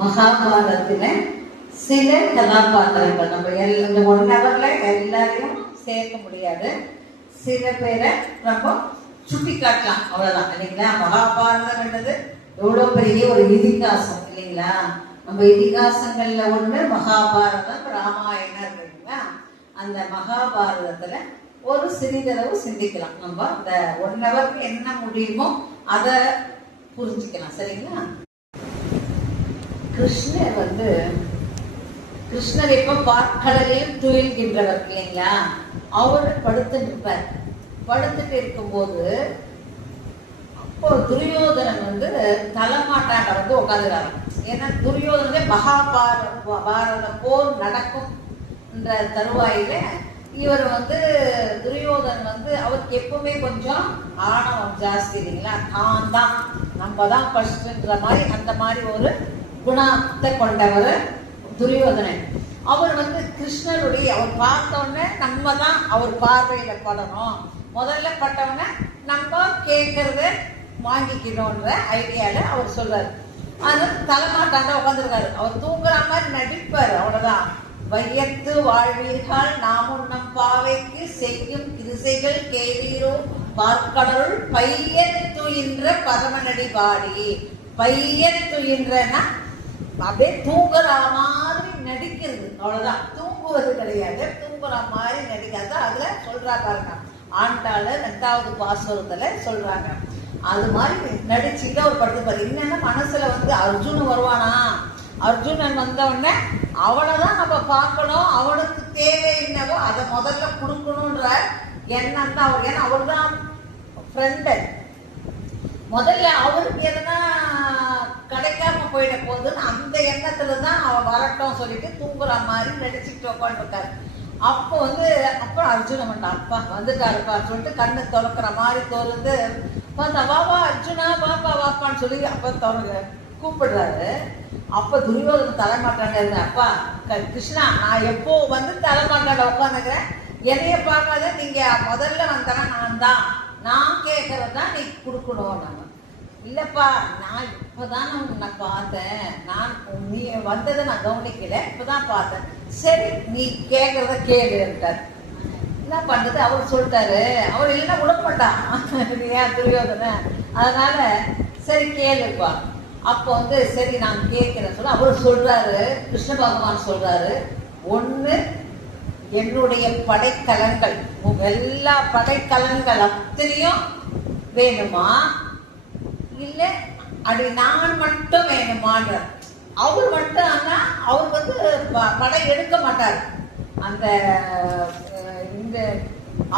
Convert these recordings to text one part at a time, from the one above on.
மகாபாரதத்துல சில கதாபாத்திரங்கள் நம்ம இந்த 1 ஹவர்ல எல்லாரையும் சேர்க்க முடியாது. சில பேரை நம்ம சுட்டி காட்டலாம், அவ்வளவுதான் இல்லைங்களா. மகாபாரதம்ன்றது எவ்வளவு பெரிய ஒரு இதிகாசம் இல்லைங்களா. நம்ம இதிகாசங்கள்ல ஒண்ணு மகாபாரதம், ராமாயணம் இல்லைங்களா. அந்த மகாபாரதத்துல ஒரு சிறிதளவு சிந்திக்கலாம். நம்ம அந்த 1 ஹவருக்கு என்ன முடியுமோ அதை புரிஞ்சுக்கலாம், சரிங்களா. கிருஷ்ணர் இப்ப பாற்கடலையும் துயில்கின்றவர் இல்லைங்களா. அவர் படுத்துட்டு இருப்பார். படுத்துட்டு இருக்கும்போது அப்போ துரியோதனன் தலைமாட்டாண்ட உட்காந்துறாரு. ஏன்னா துரியோதனே மகாபாரத போர் நடக்கும் என்ற தருவாயில இவர் துரியோதனன் அவருக்கு எப்பவுமே கொஞ்சம் ஆணவம் ஜாஸ்தி இல்லைங்களா. தான் தான் நம்ம தான் ஃபர்ஸ்ட்ன்ற மாதிரி அந்த மாதிரி ஒரு குணத்தை கொண்டவர் துரியோதனன். அவர் கிருஷ்ணருடைய அவர் பார்த்தோன்னே நம்ம தான் அவர் பார்வையில படணும், முதல்ல பட்டவன நம்ம கேட்கறத வாங்கிக்கணும்ன்ற ஐடியால அவர் சொல்றாரு. அதனால தலைமாட்டாண்ட உட்காந்துருக்காரு. அவர் தூங்குற மாதிரி நடிப்பாரு, அவ்வளவுதான். வையத்து வாழ்வீர்கள் நாமும் நம் பாவைக்கு செய்யும் கிருசைகள் கேளீரோ பார்க்கடலுள் பையன் துயின்ற பரமநடி பாடி. பையன் துயின்றனா அப்படியே தூங்குற மாதிரி நடிக்கிறது, அவ்வளவுதான். தூங்குவது கிடையாது, தூங்குற மாதிரி நடிக்காது. அதுல சொல்றா பாருங்க, ஆண்டாள 2வது பாசுரத்துல சொல்றாங்க. அது மாதிரி நடிச்சுட்டு அவர் படுத்துப்பாரு. என்னன்னா மனசுல அர்ஜுனன் வருவானா, அர்ஜுனன் வந்த உடனே அவனைதான் நம்ம பார்க்கணும், அவனுக்கு தேவை என்னவோ அதை முதல்ல கொடுக்கணும்ன்ற எண்ணம் தான் அவர். ஏன்னா அவர் தான் ஃப்ரெண்டு. முதல்ல அவருக்கு எதுனா கிடைக்காம போயிட போகுதுன்னு அந்த எண்ணத்துல தான் அவன் வரட்டும் சொல்லிட்டு தூங்குற மாதிரி நடிச்சுட்டு உட்காந்துருக்காரு. அப்போ அப்புறம் அர்ஜுனன் வந்தான். அப்பா வந்துட்டாருப்பா சொல்லிட்டு கண்ணு திறக்கிற மாதிரி தோறுந்து பார்த்தா, வாப்பா அர்ஜுனா வாப்பா வாப்பான்னு சொல்லி அப்ப கூப்பிடுறாரு. அப்ப துரியோதனன் தலைமாட்டாண்ட இருந்தேன். அப்பா கிருஷ்ணா, நான் எப்போ தலைமாட்டாண்ட உட்காந்துக்கிறேன், என்னைய பார்க்காத, நீங்க முதல்ல வந்தனா நான் நான் கேட்கறதான் நீ கொடுக்கணும். நம்ம இல்லப்பா, நான் இப்பதான் உன்னை பார்த்தேன், நான் நீ வந்ததை நான் கவனிக்கல, இப்பதான் பார்த்தேன். சரி நீ கேட்கறத கேளுட்டார். என்ன பண்றது, அவர் சொல்லிட்டாரு. அவர் இல்லைன்னா விடப்பட்டான் ஏன் துரியோதனன். அதனால சரி கேளுப்பா. அப்போ சரி நான் கேட்கிறேன் சொல்ல அவர் சொல்றாரு. கிருஷ்ண பகவான் சொல்றாரு, ஒண்ணு என்னுடைய படைக்கலன்கள், எல்லா படைக்கலன்கள் அத்தனையும் வேணுமா, இல்ல அது நான் மட்டும் வேணுமான்ற. அவர் மட்டும் ஆனா அவர் படை எடுக்க மாட்டார், அந்த இந்த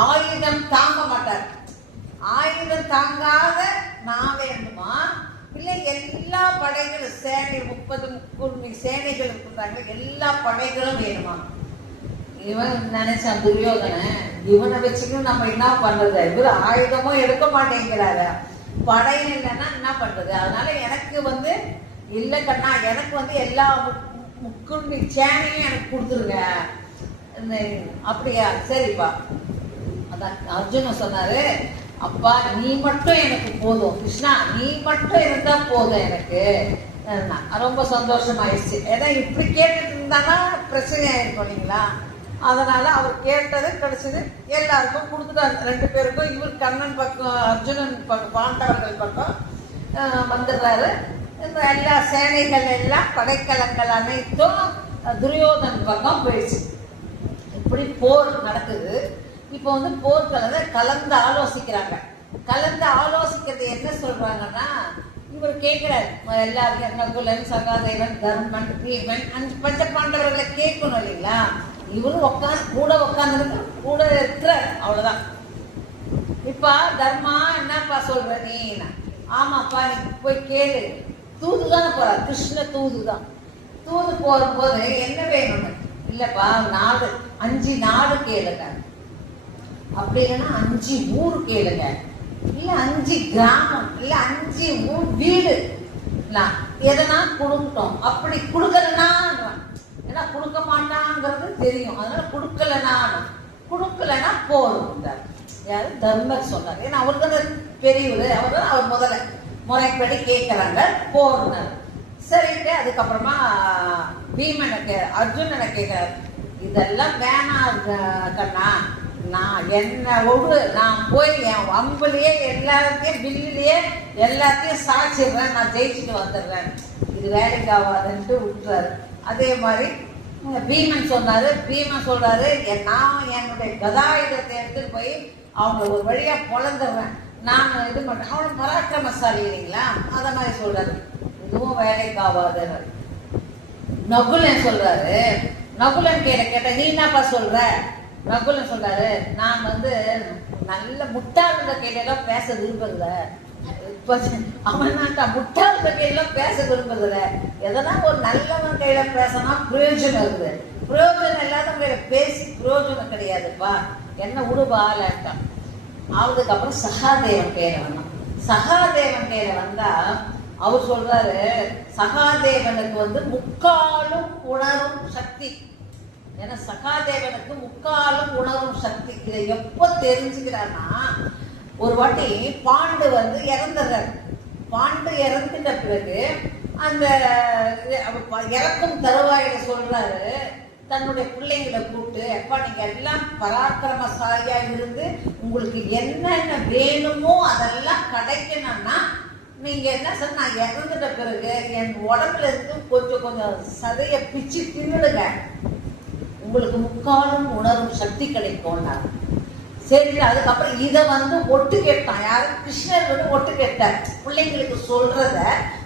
ஆயுதம் தாங்க மாட்டார். ஆயுதம் தாங்காத நான் வேணுமா, இல்ல எல்லா படைகளும் சேனை 30 சேனைகள் இருக்கிறாங்க, எல்லா படைகளும் வேணுமா. இவன் நினைச்சான் துரியோதனன், இவனை வச்சுக்கணும் நம்ம என்ன பண்றது, இவர் ஆயுதமும் எடுக்க மாட்டேங்கிறாரு, படை இல்லைன்னா என்ன பண்றது. அதனால எனக்கு இல்ல கண்ணா, எனக்கு எல்லா முக்குண்டி சேனையும் எனக்கு கொடுத்துருங்க. அப்படியா, சரிப்பா. அதான் அர்ஜுனன் சொன்னாரு, அப்பா நீ மட்டும் எனக்கு போதும் கிருஷ்ணா, நீ மட்டும் இருந்தா போதும் எனக்கு. ரொம்ப சந்தோஷமாயிடுச்சு. ஏன்னா இப்படி கேட்டுட்டு இருந்தானா பிரச்சனை ஆயிருக்கும் இல்லைங்களா. அதனால அவர் கேட்டது கிடைச்சது, எல்லாருக்கும் கொடுத்துட்டாரு 2 பேருக்கும். இவர் கண்ணன் பக்கம், அர்ஜுனன் பக்கம், பாண்டவர்கள் பக்கம் வந்துடுறாரு. எல்லா சேனைகள் எல்லாம் படைக்கலங்கள் அனைத்தும் துரியோதன் பக்கம் போயிடுச்சு. இப்படி போர் நடக்குது. இப்போ போர்க்களத்தை கலந்து ஆலோசிக்கிறாங்க. கலந்து ஆலோசிக்கிறது என்ன சொல்றாங்கன்னா, இவர் கேட்கிறார் எல்லாருக்கும், நகுலன் சகாதேவன் தர்மன் பீமன் 5 பஞ்ச பாண்டவர்களை கேட்கணும் இல்லைங்களா. இவரும் உட்காந்து கூட இருக்கிற, அவ்வளவுதான். இப்ப தர்மா என்னப்பா சொல்ற நீ, ஆமாப்பா நீ போய் கேளு. தூதுதானே போறா, கிருஷ்ண தூதுதான். தூது போகும்போது என்ன வேணும்னு, இல்லப்பா 5 நாடு கேளுங்க, அப்படி இல்லைன்னா 5 ஊர் கேளுங்க, இல்ல 5 கிராமம், இல்ல 5 வீடு, எதனா கொடுக்கட்டும். அப்படி கொடுக்கலன்னா, ஏன்னா கொடுக்க மாட்டாங்கிறது தெரியும், அதனால கொடுக்கலன்னா போரும். யாரு தர்மர் சொன்னார். ஏன்னா அவருக்கு பெரியவர், அவர் முதல்ல முறைப்படி கேட்கிறாங்க, போடுறாரு. சரிட்டு அதுக்கப்புறமா பீமனை அர்ஜுனனை கேட்கிறார், இதெல்லாம் வேணாம் கண்ணா, நான் நான் போய் என் வம்புலயே எல்லாத்தையும் வில்லிலேயே எல்லாத்தையும் சாச்சிடுறேன், நான் ஜெயிச்சுட்டு வந்துடுறேன், இது வேலைக்கு ஆகாதுன்ட்டு விட்டுறாரு. அதே மாதிரி பீமன் சொல்றாரு, நான் என்னுடைய கதாயுதத்தை எடுத்துட்டு போய் அவங்க ஒரு வழியா பொழந்துடுறேன், நான் இது பண்றேன். அவனுக்கு பராக்கிரமசாலி இல்லைங்களா, அத மாதிரி சொல்றாரு, இதுவும் வேலைக்கு ஆகாதுன்னு. நகுலன் சொல்றாரு, நகுலன் கேட்ட நீ என்னப்பா சொல்ற? நகுலன் சொல்றாரு, நான் நல்ல முட்டாளுங்க கையிலாம் பேச விரும்புறத. அவன் முட்டாளுங்க கையிலாம் பேச விரும்புறத, எதனா ஒரு நல்லவன் கையில பேசினா பிரயோஜனம் இருக்குது, பிரயோஜனம் இல்லாதவங்க கையில பேசி பிரயோஜனம் கிடையாதுப்பா, என்ன விடுபாலாட்டான். அதுக்கப்புறம் சகாதேவன் கையில வந்தான். சகாதேவன் கையில வந்தா அவர் சொல்றாரு, சகாதேவனுக்கு முக்காலும் உணரும் சக்தி. ஏன்னா சகாதேவனுக்கு முக்காலும் உணரும் சக்தி. இதை எப்போ தெரிஞ்சுக்கிறான்னா, ஒரு வாட்டி பாண்டு இறந்துடுறாரு. பாண்டு இறந்துட்ட பிறகு அந்த இறக்கும் தருவாயில சொல்றாரு தன்னுடைய பிள்ளைங்களை கூப்பிட்டு, எப்பா நீங்க எல்லாம் பராக்கிரமசாலியா இருந்து உங்களுக்கு என்னென்ன வேணுமோ அதெல்லாம் கிடைக்கணும்னா நீங்க என்ன சார், நான் இறந்துட்ட பிறகு என் உடம்புல இருந்து கொஞ்சம் கொஞ்சம் சதைய பிச்சு தின்னுடுங்க, உங்களுக்கு முக்காலும் உணரும் சக்தி கிடைக்கும்னா. சரி, அதுக்கப்புறம் இதை ஒட்டு கேட்டான். யாரு? கிருஷ்ணர் ஒட்டு கேட்டார். பிள்ளைங்களுக்கு சொல்றத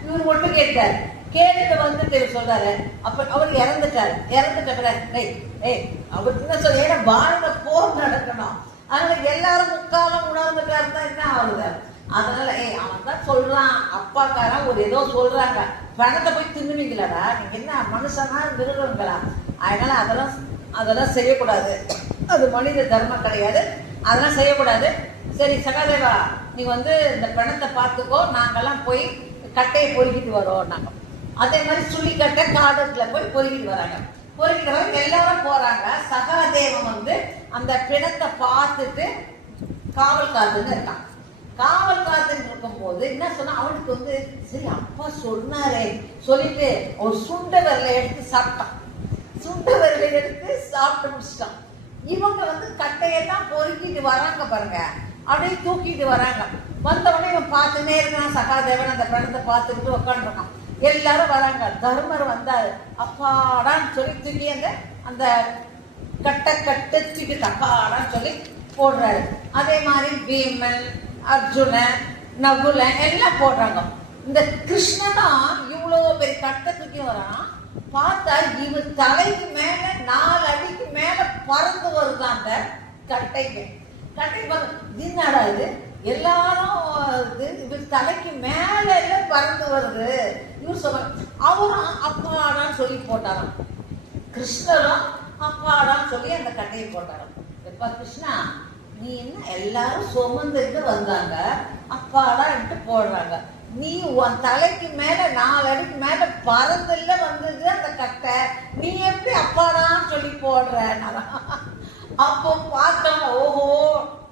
இவர் ஒட்டு கேட்டார். கேட்டுட்டு சொல்றாரு, அப்ப அவர் இறந்துட்டாரு. இறந்துட்ட பிறகு அவருக்கு என்ன சொல்ல, ஏன்னா பாரத போர் நடக்கணும், அதனால எல்லாரும் முக்காலம் உணர்ந்துட்டாரு தான் என்ன ஆகுது. அதனால அவன் தான் சொல்றான், அப்பாக்காரன் ஒரு ஏதோ சொல்றாங்க, பணத்தை போய் தின்னுவீங்களாடா, நீங்க என்ன மனுஷனா மிருகங்களா, அதனால அதெல்லாம் செய்யக்கூடாது, அது மனித தர்மம் கிடையாது, அதெல்லாம் செய்யக்கூடாது. சரி சகாதேவா, நீ இந்த பணத்தை பார்த்துக்கோ, நாங்கெல்லாம் போய் கட்டையை பொறுக்கிட்டு வரோம். நாங்க அதே மாதிரி சுள்ளிக்கட்டை காடுல போய் பொறுக்கிட்டு வராங்க. பொறுக்கிட்டு வர எல்லாரும் போறாங்க. சகாதேவன் அந்த பிணத்தை பார்த்துட்டு காவல் காத்துன்னு இருக்கான். காவல் காத்துன்னு இருக்கும் போது என்ன சொன்னா, அவனுக்கு சரி அப்பா சொன்னாரே சொல்லிட்டு ஒரு சுண்ட விரலை எடுத்து சாப்பிட்டான். சுண்ட விரலை எடுத்து சாப்பிட்டு முடிச்சிட்டான். இவங்க கட்டையெல்லாம் பொறுக்கிட்டு வராங்க பாருங்க, அப்படியே தூக்கிட்டு வராங்க. வந்தவொடனே இவன் பார்த்துனே இருக்கான். சகாதேவன் அந்த பணத்தை பார்த்துக்கிட்டு உட்காந்துருக்கான். எல்லாரும் வராங்க. தர்மர் வந்தாரு. அப்பாடான்னு சொல்லி தூக்கி அந்த கட்டை தூக்கி அப்பாடான்னு சொல்லி போடுறாரு. அதே மாதிரி பீமன், அர்ஜுனன், நகுலன் எல்லாம் போடுறாங்க. இந்த கிருஷ்ணனும் இவ்வளவு பெரிய கட்டை தூக்கி வரான். பார்த்தா இவர் தலைக்கு மேல 4 அடிக்கு மேல பறந்து வருதான் அந்த கட்டைக்கு. என்னடா இது, எல்லாரும் இவர் தலைக்கு மேல பறந்து வருது. இவர் சொல்ற, அவரும் அப்பாடான்னு சொல்லி போட்டாராம். கிருஷ்ணரும் அப்பாடான்னு சொல்லி அந்த கட்டையை போட்டாராம். எப்பா கிருஷ்ணா, நீ என்ன எல்லாரும் சுமந்துட்டு வந்தாங்க, அப்பாடா எடுத்து போடுறாங்க, நீ உன் தலைக்கு மேல 4 அடிக்கு மேல பறந்துல வந்தது அந்த கட்டை, நீ எப்படி அப்பாடான்னு சொல்லி போடுற? அப்போ பார்த்தோம், ஓஹோ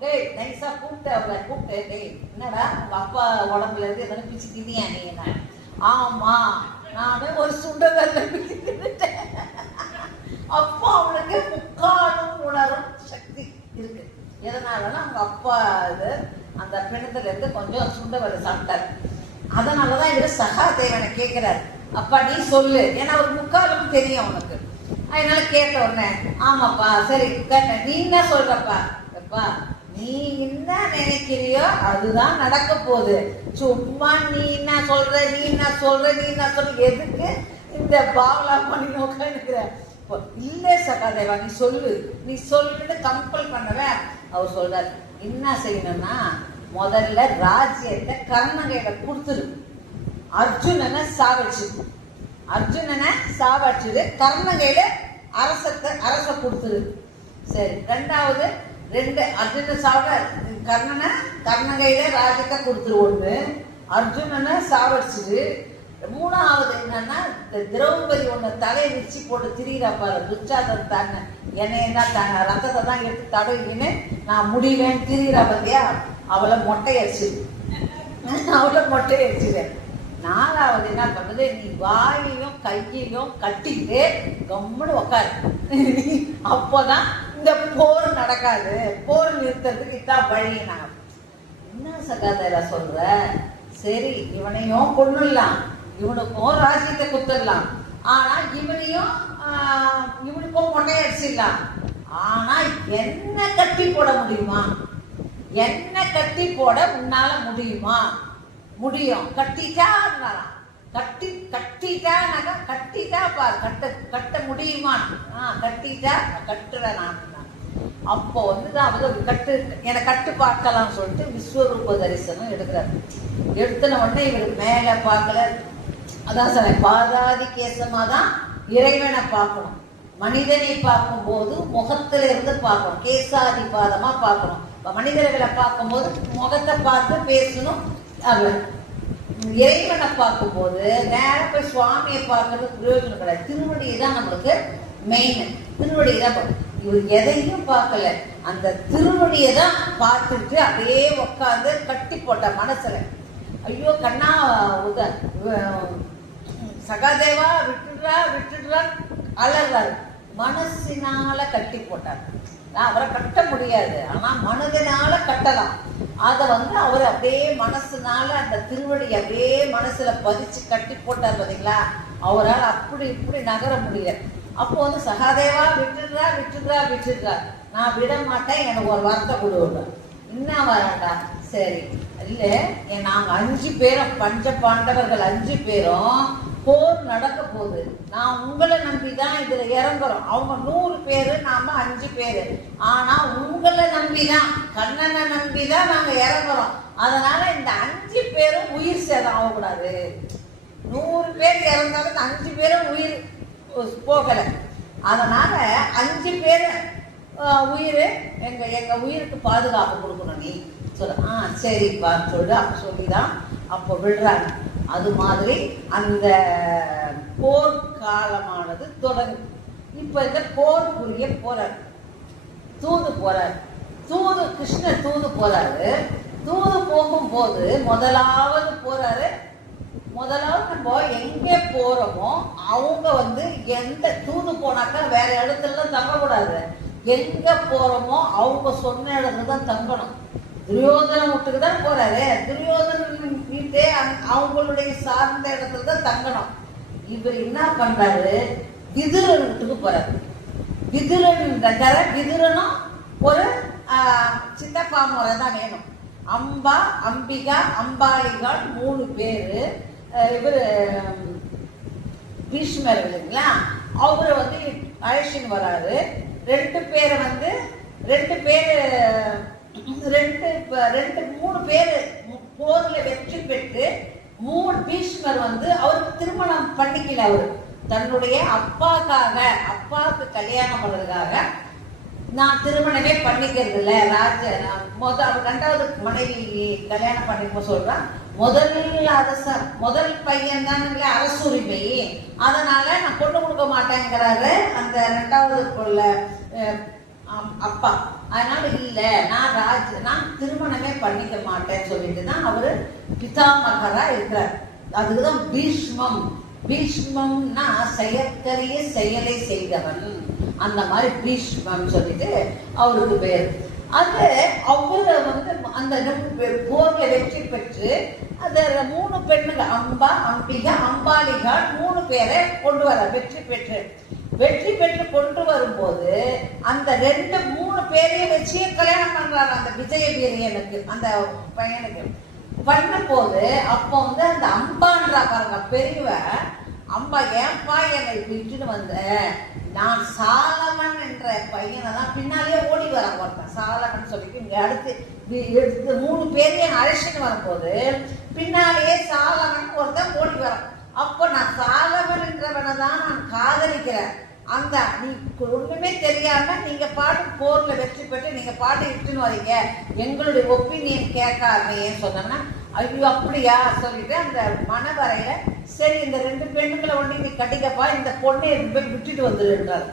டேய் நைஸா கூப்பிட்டு, டேய் என்னடா உங்க அப்பா உடம்புல இருந்து எதனா பிச்சு தினியா நீங்க? ஆமா, நானே ஒரு சுண்டவர்ல பிச்சு தின்னுட்டேன். அப்போ அவனுக்கு முக்காலும் உணரும் சக்தி இருக்கு. எதனாலன்னா அவங்க அப்பா அந்த பிணத்துல இருந்து கொஞ்சம் சுண்டவரை சாப்பிட்டாரு. அதனாலதான் இவர் சகாதேவனை கேட்கிறாரு, அப்பா நீ சொல்லு, ஏன்னா ஒரு முக்காலும் தெரியும் அவனுக்கு. அதனால கேட்ட உடனே, ஆமாப்பா சரி கேட்ட, நீ என்ன சொல்றப்பா? எப்பா நீ என்ன நினைக்கிறியோ அதுதான் நடக்க போகுது, சும்மா நீ என்ன சொல்ற எதுக்கு இந்த பாவலா பண்ணி நோக்கிற? இல்ல சகாதேவா நீ சொல்லுன்னு கம்பல் பண்ணவே. அவர் சொல்றாரு, என்ன செய்யணும்னா முதல்ல ராஜ்யத்தை கர்ணகையில கொடுத்துரு, அர்ஜுனனை சாவடிச்சுது, கர்ணகையில அரச கொடுத்துரு. சரி, ரெண்டாவது அர்ஜுன கர்ணகையில ராஜ்யத்தை கொடுத்துரு. ஒண்ணு அர்ஜுனனை சாவடிச்சுது. மூணாவது என்னன்னா, திரௌபதி ஒண்ணு தலையை விரிச்சு போட்டு திரியிறாப்பாரு துச்சாதன் தானே, என்னையா தானே ரத்தத்தை தான் எடுத்து தடவின்னு நான் முடியலன்னு திரியிறா பார்த்தியா, அவளை மொட்டை அடிச்சுது. 4வது என்ன பண்ணுது, நீ வாயையும் கையையும் கட்டிட்டு கம்முன்னு உக்காரு. அப்போதான் இந்த போர் நடக்காது, போர் நிறுத்துறதுக்கு இதான் வழினா. என்ன சகாதேவா சொல்ற? சரி, இவனையும் கொன்னுடலாம், இவனுக்கும் ராஜ்யத்தை குத்துடலாம், ஆனா இவனுக்கும் மொட்டை அடிச்சிடலாம். ஆனா என்ன கட்டி போட முடியுமா? என்ன கட்டி போட உன்னால முடியுமா? முடியும். கட்டிட்டா கட்டிட்டா பார், கட்ட முடியுமா? கட்டிட்டா கட்டுறேன் நான். அப்போ என்னை கட்டு பார்க்கலாம் சொல்லிட்டு விஸ்வரூப தரிசனம் எடுக்கிறார். எடுத்துன உடனே இவர் மேல பார்க்கல. அதான் சொன்ன, பாதாதி கேசமா தான் இறைவனை பார்க்கணும். மனிதனை பார்க்கும் போது முகத்துல இருந்து பார்க்கணும், கேசாதி பாதமா பார்க்கணும். மனிதர்களை பார்க்கும் போது முகத்தை பார்த்து பேசணும். இறைவனை பார்க்கும் போது நேரம் போய் சுவாமியை பார்க்கறது பிரயோஜனம் கிடையாது. திருவடியை தான் நம்மளுக்கு மெயின். திருவடியை தான் இவர் எதையும் பார்க்கல, அந்த திருவடியை தான் பார்த்துட்டு அப்படியே உட்காந்து கட்டி போட்ட மனசுல. ஐயோ கண்ணா சகாதேவா விட்டுடுறா அலறாரு. மனசினால கட்டி போட்டார். அவரை கட்ட முடியாது, ஆனா மனதினால கட்டலாம். அதை அவர் அப்படியே மனசுனால அந்த திருவடி அப்படியே மனசுல பதிச்சு கட்டி போட்டார். பார்த்தீங்களா, அவரால் அப்படி இப்படி நகர முடியல. அப்போ சகாதேவா விட்டுடுறா, நான் விட மாட்டேன், எனக்கு ஒரு வார்த்தை கொடுவேன். என்ன வராண்டா? சரி இல்ல, நாங்க 5 பேரும் பஞ்ச பாண்டவர்கள் 5 பேரும் போர் நடக்க போகுது. நான் உங்களை நம்பிதான் இதுல இறங்குறோம். அவங்க 100 பேரு, நாம 5 பேரு. ஆனா உங்களை நம்பிதான், கண்ணனை நம்பிதான் நாங்க இறங்குறோம். அதனால இந்த 5 பேரும் உயிர் சேதம் ஆகக்கூடாது. 100 பேர் இறந்தாலும் இந்த 5 பேரும் உயிர் போகல. அதனால 5 பேர் உயிர் எங்க உயிருக்கு பாதுகாப்பு கொடுக்கணும் நீ சொல்ல. சரிப்பா சொல்லு. அப்ப சொல்லிதான் அப்போ விடுறாங்க. அது மாதிரி அந்த போர்க்காலமானது தொடங்கு. இப்ப இந்த போருக்குரிய போறார், தூது போறார். கிருஷ்ணர் தூது போறாரு. தூது போகும்போது முதலாவது போறாரு. முதலாவது நம்ம எங்க போறோமோ அவங்க எந்த தூது போனாக்கா வேற இடத்துல தங்கக்கூடாது. எங்க போறோமோ அவங்க சொன்ன இடத்துல தான் தங்கணும். துரியோதன வீட்டுக்கு தான் போறாரு. துரியோதனன் வீட்டே அவங்களுடைய சார்ந்த இடத்துல தான் தங்கணும். இவர் என்ன பண்றாரு, விதுரன் வீட்டுக்கு போறாரு. விதுரனும் ஒரு சித்தப்பா முறை தான் வேணும். அம்பா, அம்பிகா, அம்பாளிகாள் 3 பேரு. இவர் பீஷ்மர் இல்லைங்களா, அவரு அழைச்சின்னு வராரு. 2 பேரை 3 பேரு போர்ல வெற்றி பெற்று பீஷ்மர் அவருக்கு திருமணம் பண்ணிக்கல. அவரு தன்னுடைய அப்பாவுக்கு கல்யாணம் பண்றதுக்காக நான் திருமணமே பண்ணிக்கிறது இல்ல, அவர் 2வது மனைவி கல்யாணம் பண்ணிக்க சொல்றான். முதல் பையன் தான் அரசுரிமை, அதனால நான் பொண்ணு கொடுக்க மாட்டேங்கிறாரு அந்த 2வது அப்பா. அதனால இல்ல, நான் திருமணமே பண்ணிக்க மாட்டேன்னு சொல்லிட்டு தான் அவரு பிதாமகரா இருக்கிறார். அதுக்குதான் பீஷ்மம்னா செயற்கரிய செயலை செய்தவன். அந்த மாதிரி பீஷ்மம் சொல்லிட்டு அவருக்கு பேர். அது அவரு அந்த போர்ல வெற்றி பெற்று அந்த 3 பெண்ணுங்க, அம்பா, அம்பிகா, அம்பாளிகாள் 3 பேரை கொண்டு வர வெற்றி பெற்று கொண்டு வரும்போது அந்த 3 பேரையும் வச்சு கல்யாணம் பண்றாங்க அந்த விஜய வீரியனுக்கு, அந்த பையனுக்கு. பண்ணும் போது அப்போ அந்த அம்பான்றா பாருங்க பெரியவ, அம்பா ஏன்பா என்னை விட்டுன்னு வந்த, நான் சாலமன் என்ற பையனை தான் பின்னாலேயே ஓடி வர ஒருத்தன் சாலமன் சொல்லிட்டு இங்க அடுத்து 3 பேரையும் அழைச்சிட்டு வரும்போது பின்னாலேயே சாலமன் ஒருத்தன் ஓடி வர. அப்போ நான் சாலமன் என்றவனை தான் நான் காதலிக்கிறேன். அந்த நீ ஒண்ணுமே தெரியாம நீங்க பாட்டு போர்ல வெற்றி பெற்று நீங்க பாட்டு இட்டுன்னு வரீங்க, எங்களுடைய ஒப்பீனியன் கேட்காதே சொன்னா, ஐயோ அப்படியா சொல்லிட்டு அந்த மனவரையில சரி இந்த 2 பெண்ணுங்களை ஒண்ணு நீ கட்டிக்கப்பா, இந்த பொண்ணை போய் விட்டுட்டு வந்துடுன்றாரு.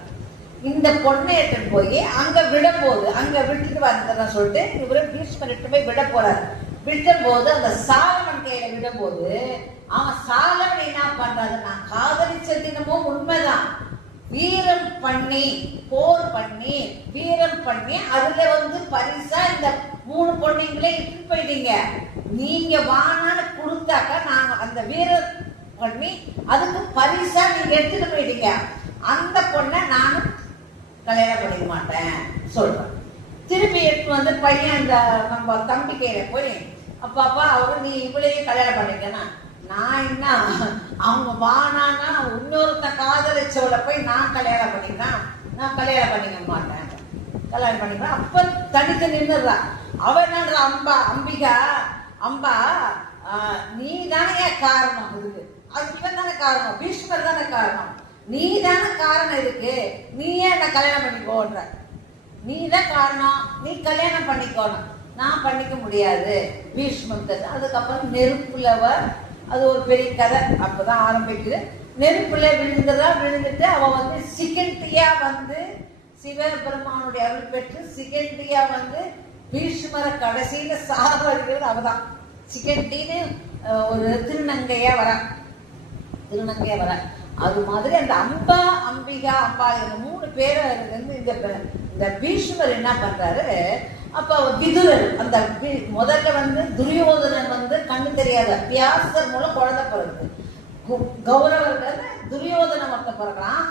இந்த பொண்ணை எடுத்துட்டு போய் அங்க விட போகுது, அங்க விட்டுட்டு வந்துடுறேன் சொல்லிட்டு இவரு பீஷ்மர் போய் விட போறாரு. விடும்போது அந்த சாலமன் கையில விடும்போது அவன் சாலமன் என்ன பண்றாரு, நான் காதலிச்சது என்னமோ உண்மைதான், வீரம் பண்ணி போர் பண்ணி வீரம் பண்ணி அதுல பரிசா இந்த 3 பொண்ணுங்களே இட்டு போயிட்டீங்க. நீங்க வானான்னு கொடுத்தாக்கா நாங்க அந்த வீரம் பண்ணி அதுக்கு பரிசா நீங்க எடுத்துட்டு போயிட்டீங்க. அந்த பொண்ணை நானும் கல்யாணம் பண்ணிக்க மாட்டேன் சொல்றேன். திருப்பி எடுத்து பையன் அந்த நம்ம தம்பி கையில போய் அப்பா அவரு நீ இவளையே கல்யாணம் பண்ணிக்கனா, நான் என்ன அவங்க வானானா இன்னொருத்த காதலிச்சவளை போய் நான் கல்யாணம் பண்ணிக்கிறேன், நான் கல்யாணம் பண்ணிக்க மாட்டேன், கல்யாணம் பண்ணிக்கிறேன். அப்ப தனித்து நின்றுறா. அவ என்ன அம்பிகா அம்பா நீ தானே காரணம் இருக்கு, அது இவன் தானே காரணம், பீஷ்மர் தானே காரணம், நீ தானே காரணம் இருக்கு, நீயே என்ன கல்யாணம் பண்ணிக்கோன்ற, நீ தான் காரணம், நீ கல்யாணம் பண்ணிக்கோணும், நான் பண்ணிக்க முடியாது பீஷ்மர். அதுக்கப்புறம் நெருப்புலவ அது ஒரு பெரிய கதை அப்பதான் ஆரம்பிக்குது. நெருப்புல விழுந்துட்டு அவ சிகண்டியா சிவபெருமானுடைய அருள் பெற்று சிகண்டியா பீஷ்மரை கடைசியில சாவடிக்கிறது அவதான். சிகண்டின்னு ஒரு திருநங்கையா வர அது மாதிரி அந்த அம்பா அம்பிகா அம்பா இந்த 3 பேரை இந்த பீஷ்மர் என்ன பண்றாரு, அப்ப விதுரர் அந்த முதல்ல துரியோதனன் கண்ணு தெரியாத வியாசர் மூலம் குழந்தை பிறகு கௌரவர்கள் துரியோதனன் ஒருத்த பிறகுறான்.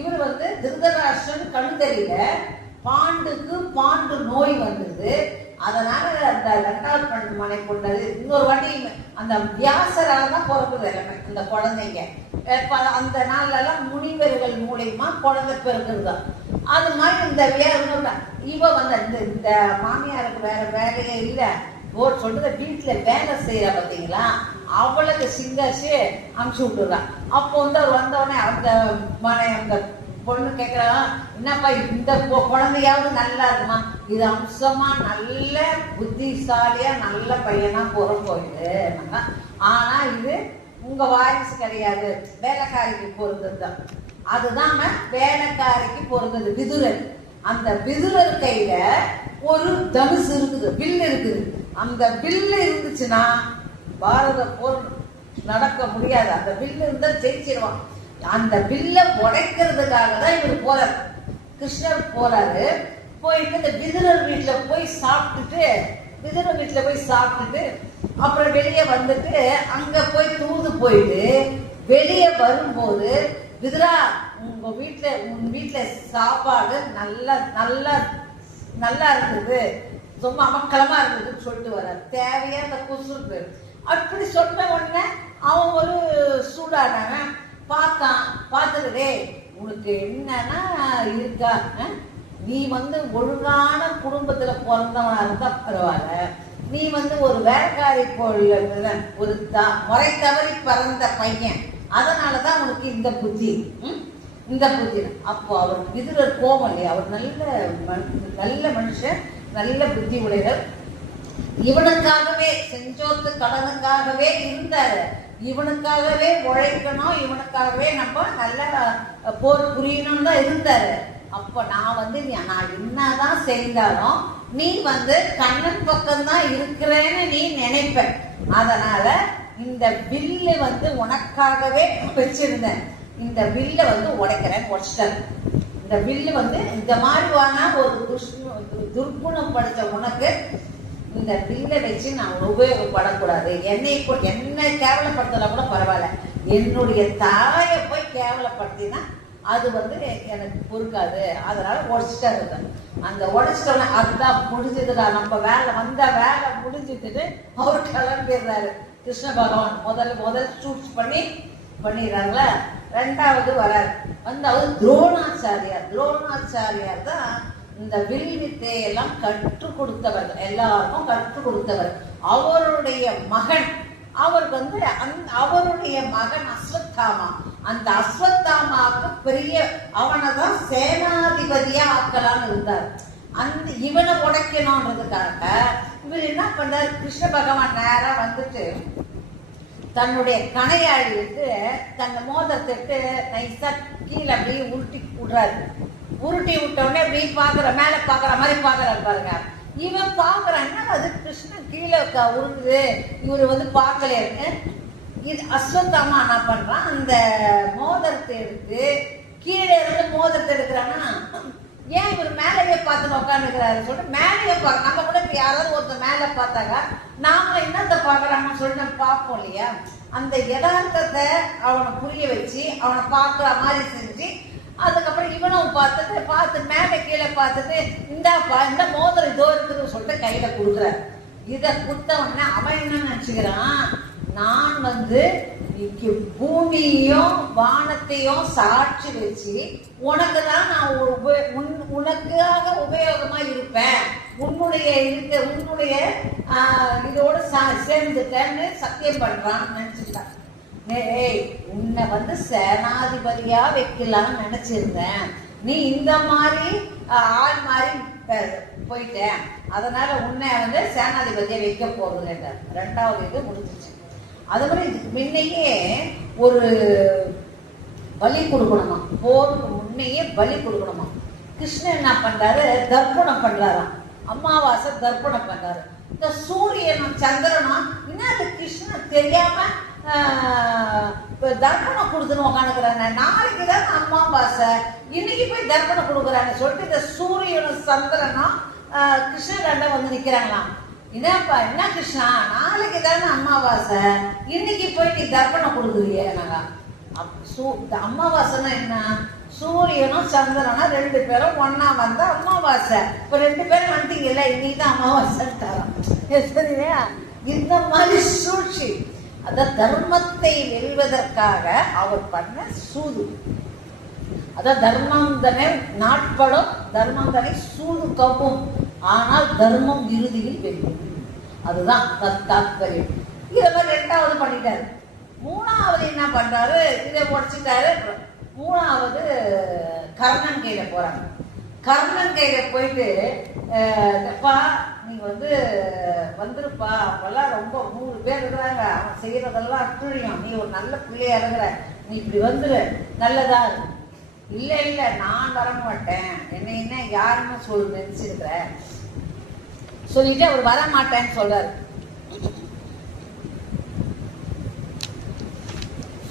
இவர் திருதராஷ்டிரன் கண்ணு தெரியல, பாண்டு நோய் வந்தது. அதனால அந்த 2வது மனை கொண்டது இன்னொரு வாட்டி அந்த வியாசரால தான் பிறகுது எல்லாமே அந்த குழந்தைங்க. அந்த நாள்ல எல்லாம் முனிவர்கள் மூலியமா குழந்தை பிறகுதான். அது மாதிரி இந்த இவ இந்த மாமியாருக்கு வேற வேலையே இல்லை சொல்றது, வீட்டுல வேலை செய்யற பாத்தீங்களா, அவளுக்கு சிங்காச்சு அமுச்சு விட்டுறான். அப்போ அவர் வந்தோடனே அந்த பொண்ணு கேட்கறான், என்னப்பா இந்த குழந்தையாவது நல்லா இருக்குமா, இது அம்சமா நல்ல புத்திசாலியா நல்ல பையனா போயிட்டு, ஆனா இது உங்க வாரிசு கிடையாது, வேலைக்காரிக்கு பொருந்ததுதான். அதுதான் வேலைக்காரிக்கு பொருந்தது விதுரர். அந்த விதுரர் கையில ஒரு தனுசு இருக்குது, வில் இருக்குது. அந்த வில்லு இருந்துச்சுன்னா பாரத போர் நடக்க முடியாது. அந்த வில்லு இருந்தா ஜெயிச்சிருவான். அந்த வில்ல உடைக்கிறதுக்காக தான் இவர் போறாரு, கிருஷ்ணர் போறாரு. போயிட்டு இந்த விதுரர் வீட்டுல போய் சாப்பிட்டுட்டு அப்புறம் வெளியே அங்க போய் தூது போயிட்டு வெளியே வரும்போது, விதுரா உன் வீட்டுல சாப்பாடு நல்லா இருக்குது, ரொம்ப அமக்கலமா இருக்குதுன்னு சொல்லிட்டு வர்றாரு. தேவையா அந்த குசுருக்கு அப்படி சொன்ன உடனே அவன் ஒரு சூடானவன் பார்த்துக்கிட்டே, உனக்கு என்னன்னா இருக்கா, நீ ஒழுங்கான குடும்பத்துல பிறந்தவனா இருந்தா பரவாயில்ல, நீ ஒரு வேலைக்காரி போல ஒரு முறை தவறி பிறந்த பையன், அதனாலதான் உனக்கு இந்த புத்தி. அப்போ அவர் விதுரர் கோபம் இல்லையா, அவர் நல்ல மனுஷன், நல்ல புத்தி உடையவர். இவனுக்காகவே செஞ்சோத்து கடனுக்காகவே இருந்தாரு, இவனுக்காகவே உழைக்கணும், இவனுக்காகவே நம்ம நல்ல போர் புரியணும் தான் இருந்தாரு. அப்ப நான் நான் என்னதான் செய்தாலும் நீ கண்ணன் பக்கம்தான் இருக்கிறேன்னு நீ நினைப்ப. அதனால இந்த வில்லு உனக்காகவே வச்சிருந்தேன், இந்த வில்ல உடைக்கிறேன்னு உடைச்சிட்டாரு. இந்த வில்லு இந்த மாதிரிவான ஒரு துர்குணம் படிச்ச உனக்கு இந்த வில்லை வச்சு நான் உபயோகப்படக்கூடாது. என்னை கேவலப்படுத்தல கூட பரவாயில்ல, என்னுடைய தாயை போய் கேவலப்படுத்தினா அது எனக்கு பொறுக்காது. அதனால உடைச்சிட்டாரு. அந்த உடைச்சிட்டோன்னா அதுதான் முடிஞ்சதுடா, நம்ம வேலை முடிஞ்சுட்டு அவர் கிளம்பிடுறாரு. கிருஷ்ண பகவான் முதல் சூட்ஸ் பண்ணிடுறாங்களா. 2வது வராரு. அவர் துரோணாச்சாரியார் தான் இந்த வில் வித்தையெல்லாம் கற்றுக் கொடுத்தவர், எல்லாருக்கும் கற்றுக் கொடுத்தவர். அவருடைய மகன் அவருடைய மகன் அஸ்வத்தாமா. அந்த அஸ்வத்தாமாவுக்கு பெரிய அவனைதான் சேனாதிபதியா ஆக்கலான்னு இருந்தார். இவனை உடைக்கணும்ன்றதுக்காக இவர் என்ன பண்றாரு, கிருஷ்ண பகவான் நேரா தன்னுடைய கணையாழிட்டு தன்னை மோதிரத்திட்டு நைசா கீழே அப்படியே உருட்டி விடுறாரு. உருட்டி விட்ட உடனே அப்படி மேல பாக்குற மாதிரி பாக்குறாரு பாருங்க. இவன் பாக்குறான்னா அது கிருஷ்ணன் கீழே உருங்குது, இவரு வந்து பார்க்கல. இது அஸ்வத்தாமா என்ன பண்றான், அந்த மோதிரத்தை எடுத்து கீழே இருந்து மோதிரத்தை எடுக்கிறான்னா, ஏன் இவர் மேலேயே பார்த்து உட்காந்துக்கிறாரு சொல்லிட்டு மேலேயே பார்க்க, நம்ம கூட இப்ப யாராவது ஒருத்தர் மேலே பார்த்தாக்கா நாம என்னத்தை பார்க்கறாங்கன்னு சொல்லிட்டு நம்ம பார்ப்போம் இல்லையா. அந்த யதார்த்தத்தை அவனை புரிய வச்சு அவனை பார்க்குற மாதிரி செஞ்சு அதுக்கப்புறம் இவனும் பார்த்து மேலே கீழே பார்த்துட்டு இந்தாப்பா இந்த மோதிரம் இதோ இருக்குதுன்னு சொல்லிட்டு கையில கொடுக்குறாரு. இதை கொடுத்தவொடனே அவன் என்ன நினைச்சுக்கிறான், நான் வந்து பூமியையும் வானத்தையும் சாட்சி வச்சு உனக்கு தான் நான் உனக்காக உபயோகமா இருப்பேன், உன்னுடைய இதோட சேர்ந்துட்டேன்னு சத்தியம் பண்றான்னு நினைச்சுட்டான். உன்னை வந்து சேனாதிபதியா வைக்கலாம்னு நினைச்சிருந்தேன், நீ இந்த மாதிரி ஆள் மாதிரி போயிட்ட, அதனால உன்னை வந்து சேனாதிபதியா வைக்க போறது. ரெண்டாவது இது முடிஞ்சிச்சு. அது மாதிரி இதுக்கு முன்னையே ஒரு பலி கொடுக்கணுமா, போருக்கு முன்னையே பலி கொடுக்கணுமா. கிருஷ்ணன் என்ன பண்றாரு, தர்ப்பணம் பண்றாராம். அமாவாசை தர்ப்பணம் பண்றாரு. இந்த சூரியனும் சந்திரனும் இன்னும் கிருஷ்ணன் தெரியாம தர்ப்பணம் கொடுத்துன்னு உட்காந்துக்கிறாங்க. நாளைக்கு தான் அமாவாசை, இன்னைக்கு போய் தர்ப்பணம் கொடுக்குறாங்க சொல்லிட்டு இந்த சூரியனும் சந்திரனும் கிருஷ்ணன் வந்து நிக்கிறாங்களாம். என்னப்பா என்ன கிருஷ்ணா, நாளைக்கு தானே அமாவாசை, இன்னைக்கு போய் நீ தர்ப்பணம் கொடுக்குறியே. அமாவாசைன்னா என்ன, சூரியனும் சந்திரனும் ரெண்டு பேரும் ஒன்னா வந்தா அமாவாசை. இப்ப ரெண்டு பேரும் வந்துட்டீங்கல்ல, இன்னைக்கு தான் அமாவாசை தரோம். சரியா, இந்த மாதிரி சூழ்ச்சி, அத தர்மத்தை வெல்வதற்காக அவர் பண்ண சூது. அதான் தர்மம் தானே நாட்படும், தர்மம் தானே சூது கவ்வும், ஆனால் தர்மம் இறுதியில் வெல்லும். அதுதான் தாத்பரியம். இதை மாதிரி ரெண்டாவது பண்ணிட்டாரு. மூணாவது என்ன பண்றாரு, இதை உடைச்சிட்டாரு. மூணாவது கர்ணன் கையில போறாங்க. கர்ணன் கையில போயிட்டு, அப்பா நீங்க வந்து வந்துருப்பா, அப்பெல்லாம் ரொம்ப 3 பேர் இருக்கிறாங்க, அவன் செய்யறதெல்லாம் அட்டுழியம், நீ ஒரு நல்ல பிள்ளையா இருக்கிற, நீ இப்படி வந்துரு நல்லதா. இல்ல இல்ல நான் வர மாட்டேன், என்ன யாருன்னு நினைச்சிருக்கிற சொல்லிட்டு அவர் வர மாட்டேன்னு சொல்றாரு.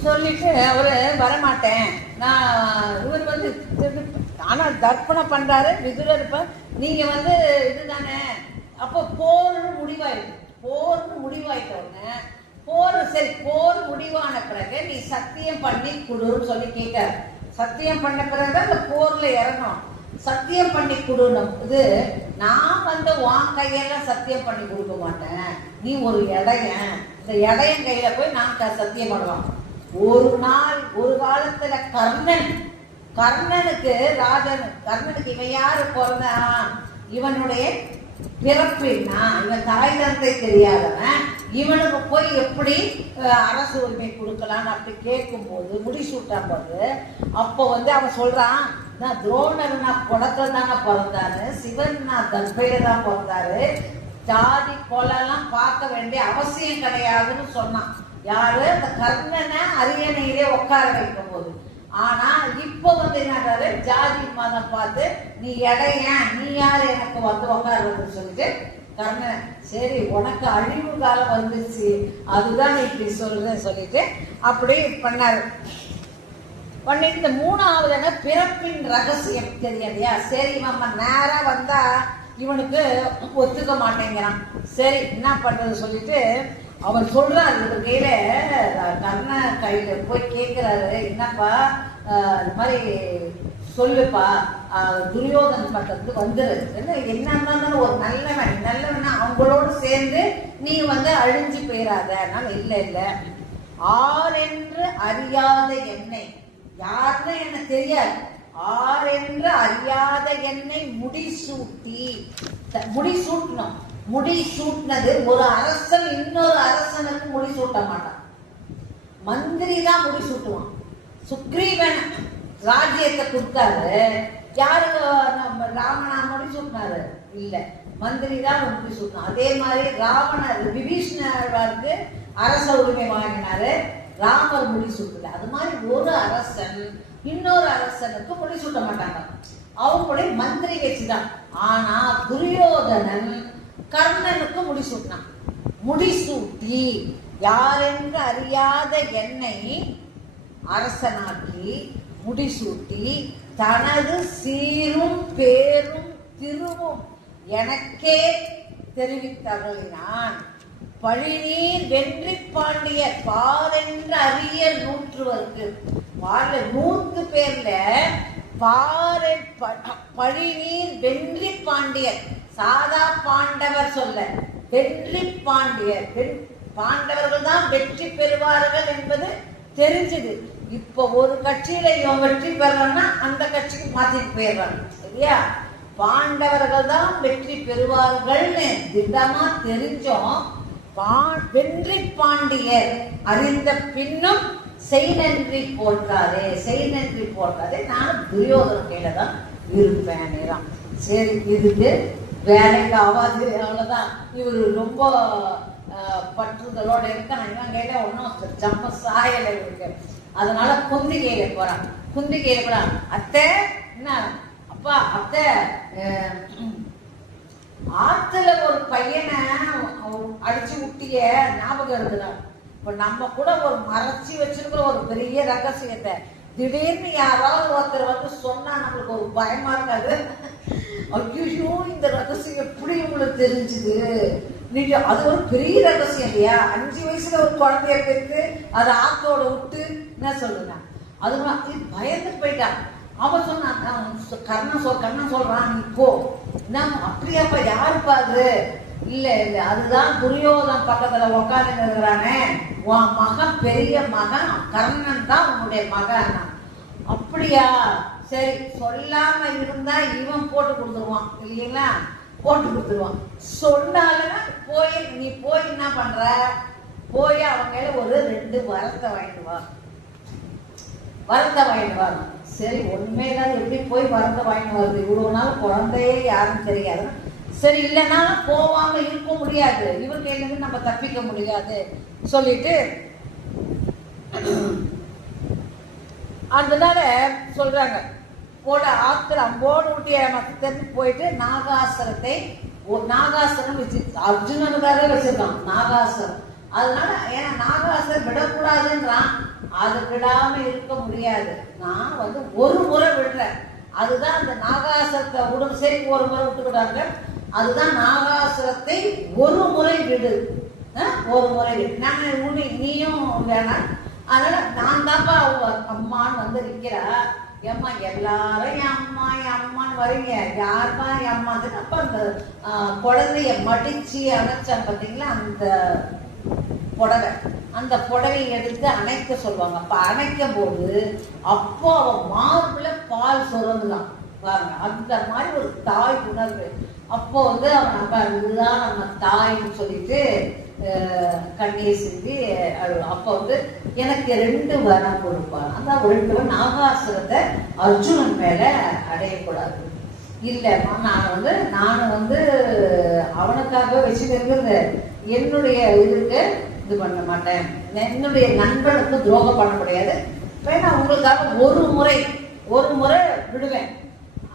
சொல்லிட்டு அவரு வரமாட்டேன், நான் இவர் வந்து ஆனா தர்ப்பணம் பண்றாரு விதுரர். நீங்க வந்து இதுதானே, அப்போ போர்னு முடிவாயிட்டோன்னு போர், சரி போர் முடிவான பிறகு நீ சத்தியம் பண்ணி கொடுன்னு சொல்லி கேட்டார். சத்தியம் பண்ண பிறகுதான் இந்த போர்ல இறங்கணும். சத்தியம் பண்ணி கொடுணும். இது நான் வந்து உன் கையெல்லாம் சத்தியம் பண்ணி கொடுக்க மாட்டேன், நீ ஒரு இடையன், இந்த இடையன் கையில போய் நான் சத்தியம் பண்ணலாம். ஒரு நாள் ஒரு காலத்துல கர்ணனுக்கு இவன் யாரு பிறந்தான், இவனுடைய பிறப்பின்னா இவன் தாய் தந்தை தெரியாதவன், இவனுக்கு போய் எப்படி அரசு உரிமை கொடுக்கலான்னு அப்படி கேட்கும் போது முடிசூட்டான் போது, அப்போ வந்து அவன் சொல்றான், நான் துரோணர் நான் குளத்துல தாங்க பிறந்தாரு, சிவன் நான் தர்பையில தான் பிறந்தாரு, ஜாதி கொலைலாம் பார்க்க வேண்டிய அவசியம் கிடையாதுன்னு சொன்னான். யாரு, அந்த கர்ணனை அரியணையிலே உட்கார வைக்கும் போது. ஆனா இப்போ வந்து என்ன, ஜாதி மதம் பார்த்து நீ இடையன், நீ யாரு எனக்கு வந்து உட்காருன்னு சொல்லிட்டு கர்ணன், சரி உனக்கு அழிவு காலம் வந்துருச்சு, அதுதான் நீ இப்படி சொல்றேன்னு சொல்லிட்டு அப்படி பண்ணாரு. பண்ணிட்டு இந்த மூணாவது பிறப்பின் ரகசியம் தெரியாதையா, சரி இவன் நேரா வந்தா இவனுக்கு ஒத்துக்க மாட்டேங்கிறான், சரி என்ன பண்றது சொல்லிட்டு அவர் சொல்றாரு. இவர் கையில கர்ண கையில போய் கேட்கிறாரு, என்னப்பா இந்த மாதிரி சொல்லுப்பா, துரியோதன் பக்கத்துக்கு வந்துரு, என்ன ஒரு நல்லவனா அவங்களோடு சேர்ந்து நீ வந்து அழிஞ்சு போயிடாத. இல்ல இல்ல, ஆரென்று அறியாத என்னை, யாருன்னு எனக்கு தெரியாது, ஆரென்று அறியாத என்னை முடிசூட்டணும். முடிசூட்டினது ஒரு அரசன் இன்னொரு அரசனுக்கு முடிசூட்ட மாட்டான், மந்திரி தான் முடிசூட்டுவான். சுக்ரீவன் ராஜ்யத்தை கொடுத்தாரு, யாருக்கு ராமனா முடிசூட்டினாரு? இல்ல, மந்திரி தான் முடிசூட்டினான். அதே மாதிரி ராவணர் விபீஷ்ணருக்கு அரச உரிமை வாங்கினாரு, ராமர் முடிசூட்டல. அது மாதிரி ஒரு அரசன் இன்னொரு அரசனுக்கு முடிசூட்ட மாட்டாங்க. அவங்களுடைய மந்திரி வச்சுதான். ஆனா துரியோதனன் கர்ணனுக்கு முடிசூட்டினான். முடிசூட்டி யாரென்று அறியாத என்னை அரசனாக்கி முடிசூட்டி தனது சீரும் பேரும் திருவும் எனக்கே தெரிவித்தருளினான். பழிநீர் வென்றி பாண்டிய பாரென்று அறிய நூற்றுவருக்கு 100 பேர்ல பழிநீர் வென்றி பாண்டியர், சாதா பாண்டவர் சொல்ல, வென்றி பாண்டியர், பாண்டவர்கள் தான் வெற்றி பெறுவார்கள் என்பது தெரிஞ்சது. இப்ப ஒரு கட்சியில இவன் வெற்றி பெறலன்னா அந்த கட்சிக்கு மாத்திட்டு போயிடுறாங்க இல்லையா? பாண்டவர்கள் தான் வெற்றி பெறுவார்கள்னு திட்டமா தெரிஞ்சோம். வென்றி பாண்டியர் அறிந்த பின்னும் செய் நன்றி போற்றாதே, செய் நன்றி போற்றாதே. நானும் துரியோதன கையில தான் இருப்பேன் நேரம். சரி, இதுக்கு வேலைக்கு ஆகாது, அவ்வளவுதான். இவரு ரொம்ப பற்றுதலோட இருக்க, நான் இவன் கையில ஒன்னும் ஜம்ம சாயல இருக்கு. அதனால குந்திகையில போறான். குந்திகையில போறான். அத்தை என்ன அப்பா, அத்தை ஆத்துல ஒரு பையனை அடிச்சு விட்டிய ஞாபகம் இருக்குதான். இப்ப நம்ம கூட ஒரு மறைச்சி வச்சிருக்கிற ஒரு பெரிய ரகசியத்தை திடீர்னு யாராவது ஒருத்தர் வந்து சொன்னா நம்மளுக்கு ஒரு பயமா இருக்காது? ஐயோ, இந்த ரகசியம் எப்படி உங்களுக்கு தெரிஞ்சுது? நீங்க அது ஒரு பெரிய ரகசியம் இல்லையா? 5 வயசுல ஒரு குழந்தைய பெற்று அதை ஆத்தோட விட்டு என்ன சொல்லுங்க, அது பயந்து போயிட்டான். அவன் சொன்னான், கர்ணன் சொல்றான், நீ போ. அப்படியாப்பா, யாருப்பா அது? இல்ல இல்ல, அதுதான் துரியோதன் பக்கத்துல உட்காந்து இருக்கிறானே, உன் மகன், பெரிய மகன் கர்ணன் தான் உன்னுடைய மகன். அப்படியா, சரி, சொல்லாம இருந்தா இவன் போட்டு கொடுத்துருவான் இல்லைங்களா? போட்டு கொடுத்துருவான். சொன்னாலும் போய் நீ போய் என்ன பண்ற, போய் அவங்க ஒரு 2 வரத்தை வாங்கிட்டு வா, வரத்தை வாங்கிட்டு வா. சரி, உண்மையில எப்படி போய் வரத்தை வாங்கிட்டு வருது? இவ்வளவு நாள் குழந்தையே யாரும் தெரியாது. சரி, இல்லைனாலும் போவாம இருக்க முடியாது, இவர் கையிலிருந்து நம்ம தப்பிக்க முடியாது சொல்லிட்டு அதனால சொல்றாங்க, போட ஆத்திர அம்போடு ஊட்டிய தெரிஞ்சு போயிட்டு நாகாசனம் வச்சு அர்ஜுனனுக்காக வச்சிருக்கான் நாகாசனம். அதனால ஏன்னா நாகாசனம் விடக்கூடாதுன்றான். அது விடாம இருக்க முடியாது. நான் ஒரு முறை விடுறேன், அதுதான் அந்த நாகாசனத்தை விடும். சரி, ஒரு முறை விட்டுக்கிட்டாங்க, அதுதான் நாகாசுரத்தை ஒரு முறை விடு, ஒரு முறை விடு. நான் நீயும் வேணாம், அதனால நான் தான்ப்பா அம்மான்னு நிற்கிறா. ஏம்மா எல்லாரும் என் அம்மான்னு வரீங்க, யாருப்பா என் அம்மா? அப்ப அந்த குழந்தைய மடிச்சு அணைச்சான் பார்த்தீங்களா, அந்த புடவை, அந்த புடவையை எடுத்து அணைக்க சொல்லுவாங்க. அப்ப அணைக்கும் போது அப்போ அவன் மார்புல பால் சுரந்துதான் பாருங்க. அந்த மாதிரி ஒரு தாய் உணர்வு. அப்போ அவன் நம்ம இதுதான் நம்ம தாய்ன்னு சொல்லிட்டு கண்ணீர் சிந்தி அப்போ எனக்கு 2 வரம் கொடுப்பான். அந்த 2 நாகாசுரத்தை அர்ஜுனன் மேல அடையக்கூடாது. இல்லைம்மா, நானும் அவனுக்காக வச்சுக்கிறது, என்னுடைய இதுக்கு இது பண்ண மாட்டேன், என்னுடைய நண்பனுக்கு துரோகம் பண்ண முடியாது. வேணா உங்களுக்காக ஒரு முறை விடுவேன்.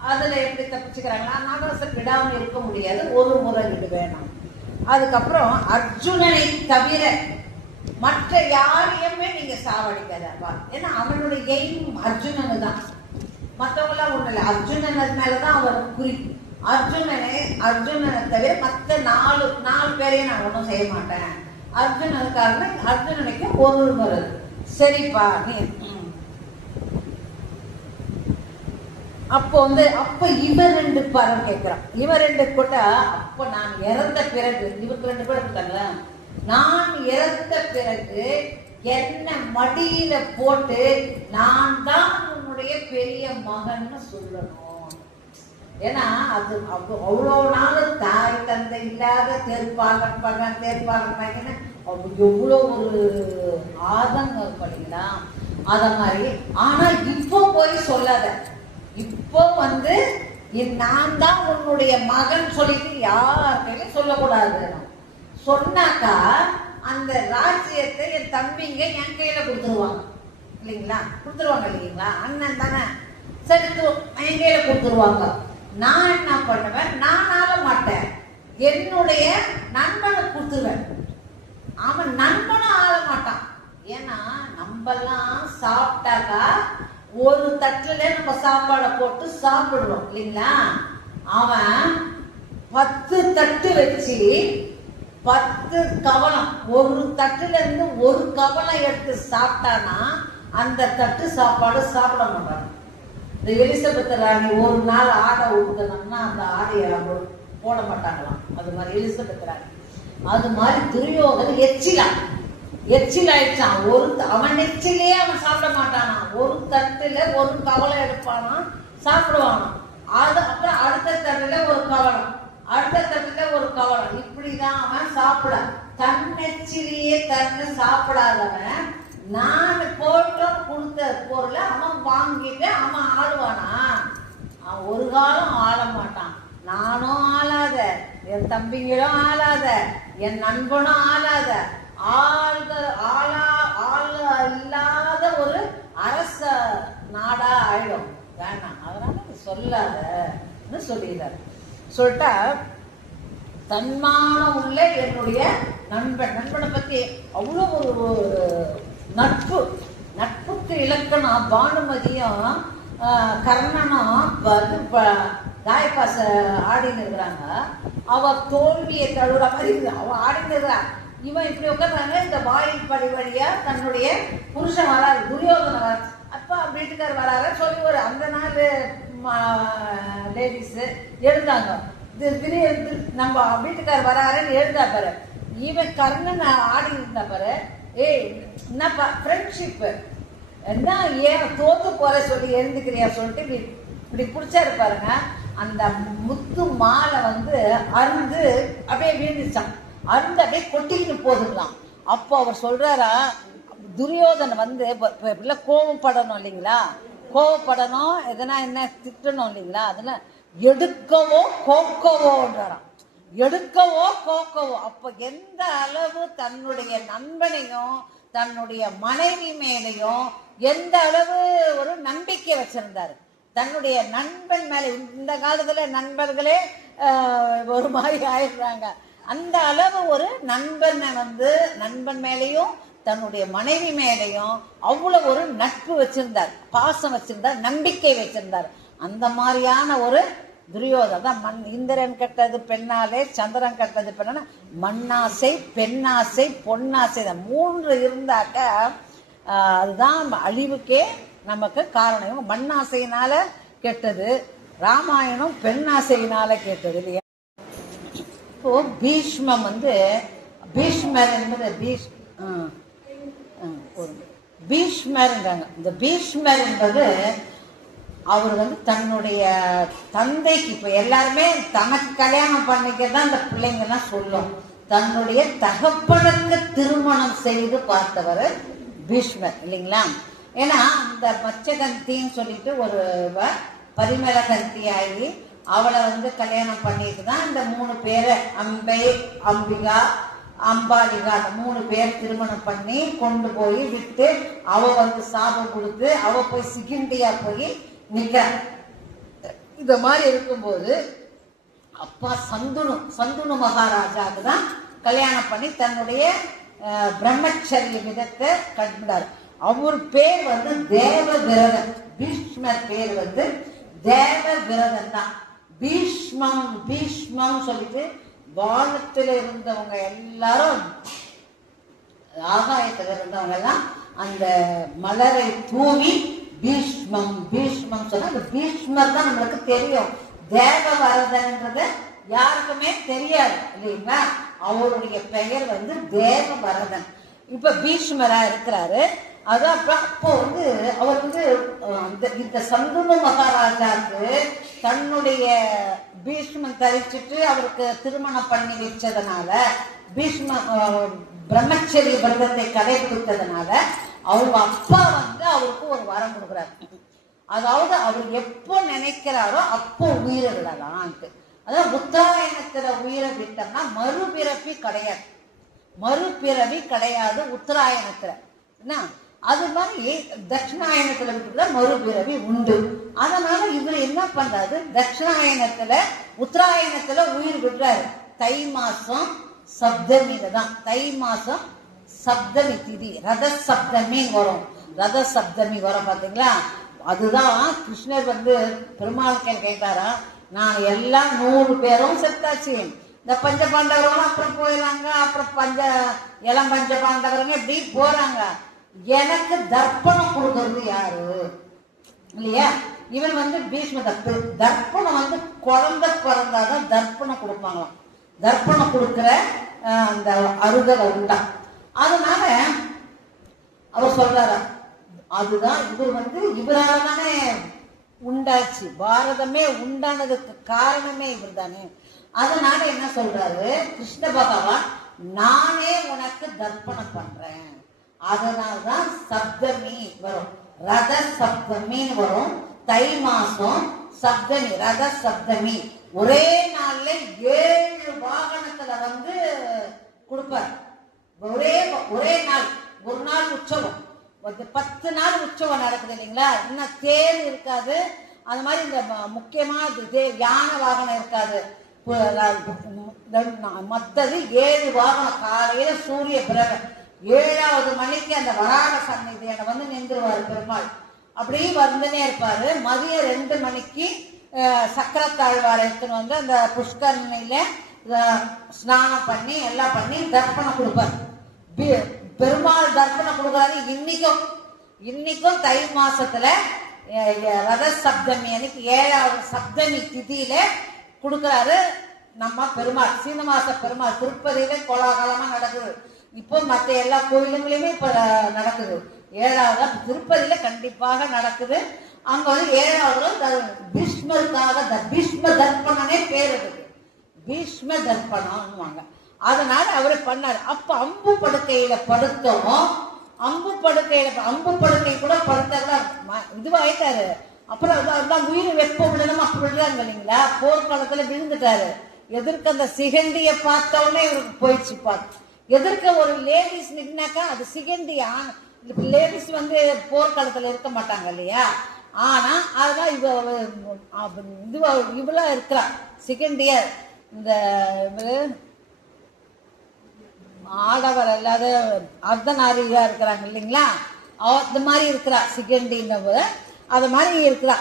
அதுல எப்படி தப்பிச்சுக்கிறாங்களா? நாகாசுரன் விடாமல் இருக்க முடியாது, ஒரு முறை விடுவேன் நான். அதுக்கப்புறம் அர்ஜுனனை தவிர மற்ற யாரையுமே நீங்க சாவடிக்காதப்பா. ஏன்னா அவனுடைய எய்ம் அர்ஜுனனு தான், மற்றவங்களாம் ஒண்ணு இல்லை. அர்ஜுனன் மேலதான் அவர் குறி. அர்ஜுனனை தவிர மற்ற 4 பேரையும் நான் ஒன்றும் செய்ய மாட்டேன். அர்ஜுனனுக்கு ஒரு முறை. சரிப்பா, நீ அப்போ அப்ப இவர் 2 பரம் கேட்கிறான். இவர் 2 கூட அப்ப நான் இறந்த பிறகு, இவருக்கு 2 பேர் இருக்காங்க, நான் இறந்த பிறகு என்ன மடியில போட்டு நான் தான் உன்னுடைய பெரிய மகன்னு சொல்லணும். ஏன்னா அது அவ்வளோ நாள் தாய் தந்தை இல்லாத தேர்ப்பாளன் எவ்வளோ ஒரு ஆதங்கம் பண்ணீங்களா, அத மாதிரி. ஆனா இப்போ போய் சொல்லாத, இப்போ நான் தான் உன்னுடைய மகன் சொல்லிட்டு யார்கிட்டையும் சொல்லக்கூடாது. சொன்னாக்கா அந்த ராஜ்யத்தை என் தம்பிங்க என் கையில கொடுத்துருவாங்க இல்லைங்களா? அண்ணன் தானே. சரி என் கையில கொடுத்துருவாங்க. நான் என்ன பண்ணுவேன், நான் ஆள மாட்டேன், என்னுடைய நண்பனுக்கு கொடுத்துருவேன். அவன் நண்பனும் ஆள மாட்டான். ஏன்னா நம்மெல்லாம் சாப்பிட்டாக்கா ஒரு தட்டுல நம்ம சாப்பாடை போட்டு சாப்பிடுறோம் இல்லைங்களா. அவன் 10 தட்டு வச்சு 10 கவலம், ஒரு தட்டுல இருந்து ஒரு கவலம் எடுத்து சாப்பிட்டானா அந்த தட்டு சாப்பாடு சாப்பிட மாட்டாங்க. இந்த எலிசபெத் ராணி ஒரு நாள் ஆடை ஊட்டணும்னா அந்த ஆடையை போட மாட்டாங்களாம். அது மாதிரி எலிசபெத் ராணி. அது மாதிரி துரியோதனன் எச்சிலாயிடுச்சான். அவன் எச்சிலே அவன் சாப்பிட மாட்டானா, ஒரு தட்டுல ஒரு கவலை எடுப்பானா சாப்பிடுவானா. அது அப்புறம் அடுத்த தட்டுல ஒரு கவலம், அடுத்த தட்டுல ஒரு கவலம், இப்படிதான் அவன் சாப்பிட. தன்னெச்சிலேயே தன்னு சாப்பிடாதவன் நான் போட்டோம் கொடுத்த பொருளை அவன் வாங்கிட்டு அவன் ஆடுவானா? அவன் ஒரு காலம் ஆள மாட்டான். நானும் ஆளாத, என் தம்பிங்களும் ஆளாத, என் நண்பனும் ஆளாத, இல்லாத ஒரு அரச நாடா ஆயிடும். வேணாம், அதனால சொல்லாதன்னு சொல்லிடுறாரு. சொல்லிட்டா தன்மானம் உள்ள என்னுடைய நண்பனை பத்தி அவ்வளவு ஒரு நட்புக்கு இலக்கணம். பானுமதியும் கர்ணனும் தாய்ப்பாச ஆடின்னு இருக்கிறாங்க. அவ தோல்வியை தழுவுற மாதிரி அவ ஆடின்னு இருக்கிறா. இவன் இப்படி உட்கார்றாங்க. இந்த வாயில் படி வழியா தன்னுடைய புருஷன் வராரு, துரியோதன வர. அப்ப வீட்டுக்கார் வராரு சொல்லி ஒரு அந்த நாள் லேடிஸ் எழுந்தாங்க. திடீர்னு நம்ம வீட்டுக்கார் வராருன்னு எழுந்தா பாரு. இவன் கர்ணன் ஆடி இருந்தா பாரு. என்னப்பா ஃப்ரெண்ட்ஷிப் என்ன, ஏன் தோத்து போற சொல்லி எழுந்துக்கிறியா சொல்லிட்டு இப்படி பிடிச்சாரு பாருங்க. அந்த முத்து மாலை அருந்து அப்படியே வீழ்ந்துச்சான். அருந்து அப்படியே கொட்டிக்கிட்டு போதுங்களாம். அப்போ அவர் சொல்றாரா, துரியோதனன் கோவப்படணும் இல்லைங்களா, கோவப்படணும், எதனா என்ன திட்டணும் இல்லைங்களா, அதெல்லாம் எடுக்கவோ கோக்கவோன்றாராம். எடுக்கவோ கோக்கவோ. அப்ப எந்த அளவு தன்னுடைய நண்பனையும் தன்னுடைய மனைவி மேலையும் எந்த அளவு ஒரு நம்பிக்கை வச்சிருந்தாரு. தன்னுடைய நண்பன் மேல, இந்த காலத்துல நண்பர்களே ஒரு மாதிரி ஆயிடுறாங்க. அந்த அளவு ஒரு நண்பன் மேலையும் தன்னுடைய மனைவி மேலையும் அவ்வளவு ஒரு நட்பு வச்சிருந்தார், பாசம் வச்சிருந்தார், நம்பிக்கை வச்சிருந்தார். அந்த மாதிரியான ஒரு துரியோதனன் இந்திரன் கட்டது பெண்ணாலே, சந்திரன் கட்டது பெண்ணா, மண்ணாசை, பெண்ணாசை, பொன்னாசை, 3 இருந்தாக்க அதுதான் அழிவுக்கே நமக்கு காரணம். மண்ணாசையினால கெட்டது, ராமாயணம் பெண்ணாசையினால கெட்டது இல்லையா. இப்போ பீஷ்மம் பீஷ்மர் என்பது பீஷ்மர்ன்றாங்க. இந்த பீஷ்மர் என்பது அவர் தன்னுடைய தந்தைக்கு, இப்ப எல்லாருமே தனக்கு கல்யாணம் பண்ணிக்கதான் இந்த பிள்ளைங்கெல்லாம் சொல்லும், தன்னுடைய தகப்பனுக்கு திருமணம் செய்து பார்த்தவர் பீஷ்மர் இல்லைங்களா. ஏன்னா இந்த மச்சகந்தின்னு சொல்லிட்டு ஒரு பரிமளகந்தி ஆகி அவளை கல்யாணம் பண்ணிட்டு தான் இந்த 3 பேரை, அம்பை, அம்பிகா, அம்பாலிகா, அந்த 3 பேர் திருமணம் பண்ணி கொண்டு போய் விட்டு அவ சாபம் கொடுத்து அவ போய் சிகிண்டியா போய் நிக்க. இந்த மாதிரி இருக்கும்போது அப்பா சந்துனு மகாராஜாவுக்கு தான் கல்யாணம் பண்ணி தன்னுடைய பிரம்மச்சரிய விதத்தை கண்டார். அவர் பேர் தேவவிரதன். பீஷ்மர் பேர் தேவவிரதன் தான். பீஷ்மம் சொல்லிட்டு வானத்துல இருந்தவங்க எல்லாரும், ஆகாயத்துல இருந்தவங்க எல்லாம் அந்த மலரை தூவி பீஷ்மம் சொன்னா அந்த பீஷ்மர் தான் நம்மளுக்கு தெரியும். தேவவரதன்றது யாருக்குமே தெரியாது இல்லைங்களா. அவருடைய பெயர் தேவவரதன். இப்ப பீஷ்மரா இருக்கிறாரு. அதான் அப்போ அவர் இந்த சந்துனு மகாராஜாவுக்கு தன்னுடைய பீஷ்மன் தரிச்சிட்டு அவருக்கு திருமணம் பண்ணி வச்சதுனால, பிரம்மச்சரிய விரதத்தை கடைபிடித்ததுனால அவங்க அப்பா அவருக்கு ஒரு வரம் கொடுக்குறாரு. அதாவது அவர் எப்போ நினைக்கிறாரோ அப்போ உயிரை விடலான்ட்டு. அதாவது உத்தராயணத்துல உயிரை விட்டோம்னா மறுபிறவி கிடையாது. உத்தராயணத்துல என்ன அது மாதிரி தட்சிணாயனத்துல இருக்கிற மறுபிறவி உண்டு. அதனால இவர் என்ன பண்றாரு, தட்சிணாயனத்துல உத்தராயணத்துல உயிர் விடுறாரு. தை மாசம் சப்தமியில தான், தை மாசம் சப்தமி திதி, ரத சப்தமி வரும். ரத சப்தமி வரும் பாத்தீங்களா. அதுதான் கிருஷ்ணர் பெருமாள் கேட்டாரா, நான் எல்லாம் 100 பேரும் செத்தாச்சு, இந்த பஞ்ச பாண்டவர்களும் அப்புறம் போயிடறாங்க, அப்புறம் இளம் பஞ்ச பாண்டவருங்க இப்படி போறாங்க, எனக்கு தர்ப்பணம் கொடுக்கறது யாரு இல்லையா. இவன் பீஷ்ம தர்ப்பணம் குழந்தை பிறந்தாதான் தர்ப்பணம் கொடுப்பாங்களாம். தர்ப்பணம் கொடுக்கிற அந்த அருகலை உண்டா. அதனால அவர் சொல்றாரா, அதுதான் இவர் இவரால தானே உண்டாச்சு, பாரதமே உண்டானதுக்கு காரணமே இவர் தானே. அதனால என்ன சொல்றாரு கிருஷ்ண பகவான், நானே உனக்கு தர்ப்பணம் பண்றேன். அதனால்தான் சப்தமி வரும், ரத சப்தமின்னு வரும். தை மாசம் சப்தமி, ரத சப்தமி. ஒரே நாள்ல 7 வாகனத்துல கொடுப்பார். ஒரே நாள், ஒரு நாள் உற்சவம், 10 நாள் உற்சவம் நடக்குது இல்லைங்களா. இன்னும் தேர் இருக்காது, அது மாதிரி இந்த முக்கியமா யானை வாகனம் இருக்காது. மற்றது 7 வாகனம். காலையில சூரிய பிறகு 7வது மணிக்கு அந்த வராக சந்நிதியில நின்றுவார் பெருமாள். அப்படியே வந்துனே இருப்பாரு. மதியம் 2 மணிக்கு சக்கரத்தாழ்வார் எடுத்துன்னு அந்த புஷ்கரணியில ஸ்நானம் பண்ணி எல்லாம் பண்ணி தர்ப்பணம் கொடுப்பார். பெருமாள் தர்ப்பணம் கொடுக்குறாரு. இன்னைக்கும் தை மாசத்துல ரத சப்தமி அன்னைக்கு 7வது சப்தமி திதியில கொடுக்குறாரு நம்ம பெருமாள். சீனமாச பெருமாள் திருப்பதியில கோலாகலமா நடக்குது. இப்போ மற்ற எல்லா கோயிலுங்களையுமே இப்ப நடக்குது. 7வது திருப்பதியில கண்டிப்பாக நடக்குது. அங்க 7வது பீஷ்மருக்காக பீஷ்ம தர்ப்பணனே பேர் இருக்கு, பீஷ்ம தர்ப்பணம். அதனால அவரு பண்ணாரு. அப்ப அம்பு படுக்கையில படுத்தோம், அம்பு படுக்கை கூட படுத்தா இதுவாயிட்டாரு. அப்புறம் அதான் உயிர் வெப்ப விடணும் அப்படி விடுறாங்க இல்லைங்களா. போர்க்காலத்துல விழுந்துட்டாரு. எதிர்க்க அந்த சிகண்டிய பார்த்த உடனே இவருக்கு போயிடுச்சு. எதிர்க்க ஒரு லேடிஸ் நின்னாக்கா அது சிகண்டி. லேடிஸ் போர்க்காலத்துல இருக்க மாட்டாங்க இல்லையா. ஆனா அதுதான் இவ்வளோ இருக்கிறா சிகண்டியர். இந்த ஆடவர் இல்லாத அர்த்தநாரியா இருக்கிறாங்க இல்லைங்களா, அந்த மாதிரி இருக்கிறா சிகண்டின்னு, அது மாதிரி இருக்கிறா.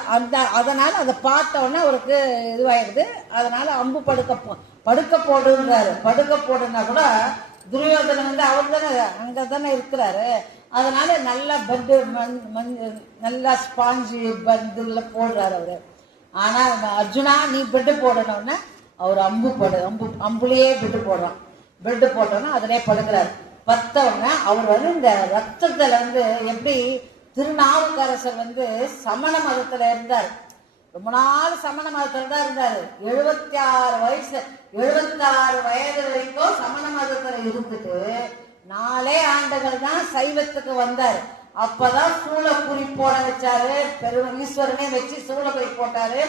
அதனால அதை பார்த்த உடனே அவருக்கு இதுவாயிடுது. அதனால அம்பு படுக்க போடுன்றாரு. படுக்க போடுன்னா கூட துரியோதனன் அவர் தானே அங்க தானே இருக்கிறாரு. அதனால நல்லா பெட்டு நல்லா ஸ்பாஞ்சு பந்துல போடுறாரு அவரு. ஆனா அர்ஜுனா நீ பெட்டு போடணும்னா அவர் அம்புலேயே பெட்டு போடுறான். பெட்டு போட்டோன்னா அதிலே படுக்கிறார். பத்தவங்க அவர் இந்த ரத்தத்துல எப்படி திருநாவுக்கரசர் சமண மதத்துல இருந்தார். ரொம்ப நாள் சமண மதத்துல தான் இருந்தாரு. 76 வயது வரைக்கும் சமண மதத்துல இருந்துட்டு 4 ஆண்டுகள் தான் சைவத்துக்கு வந்தார். அப்பதான் சூளக்குறி போட வச்சாரு. ஈஸ்வரனே வச்சு சூளக்குறி போட்டாரு.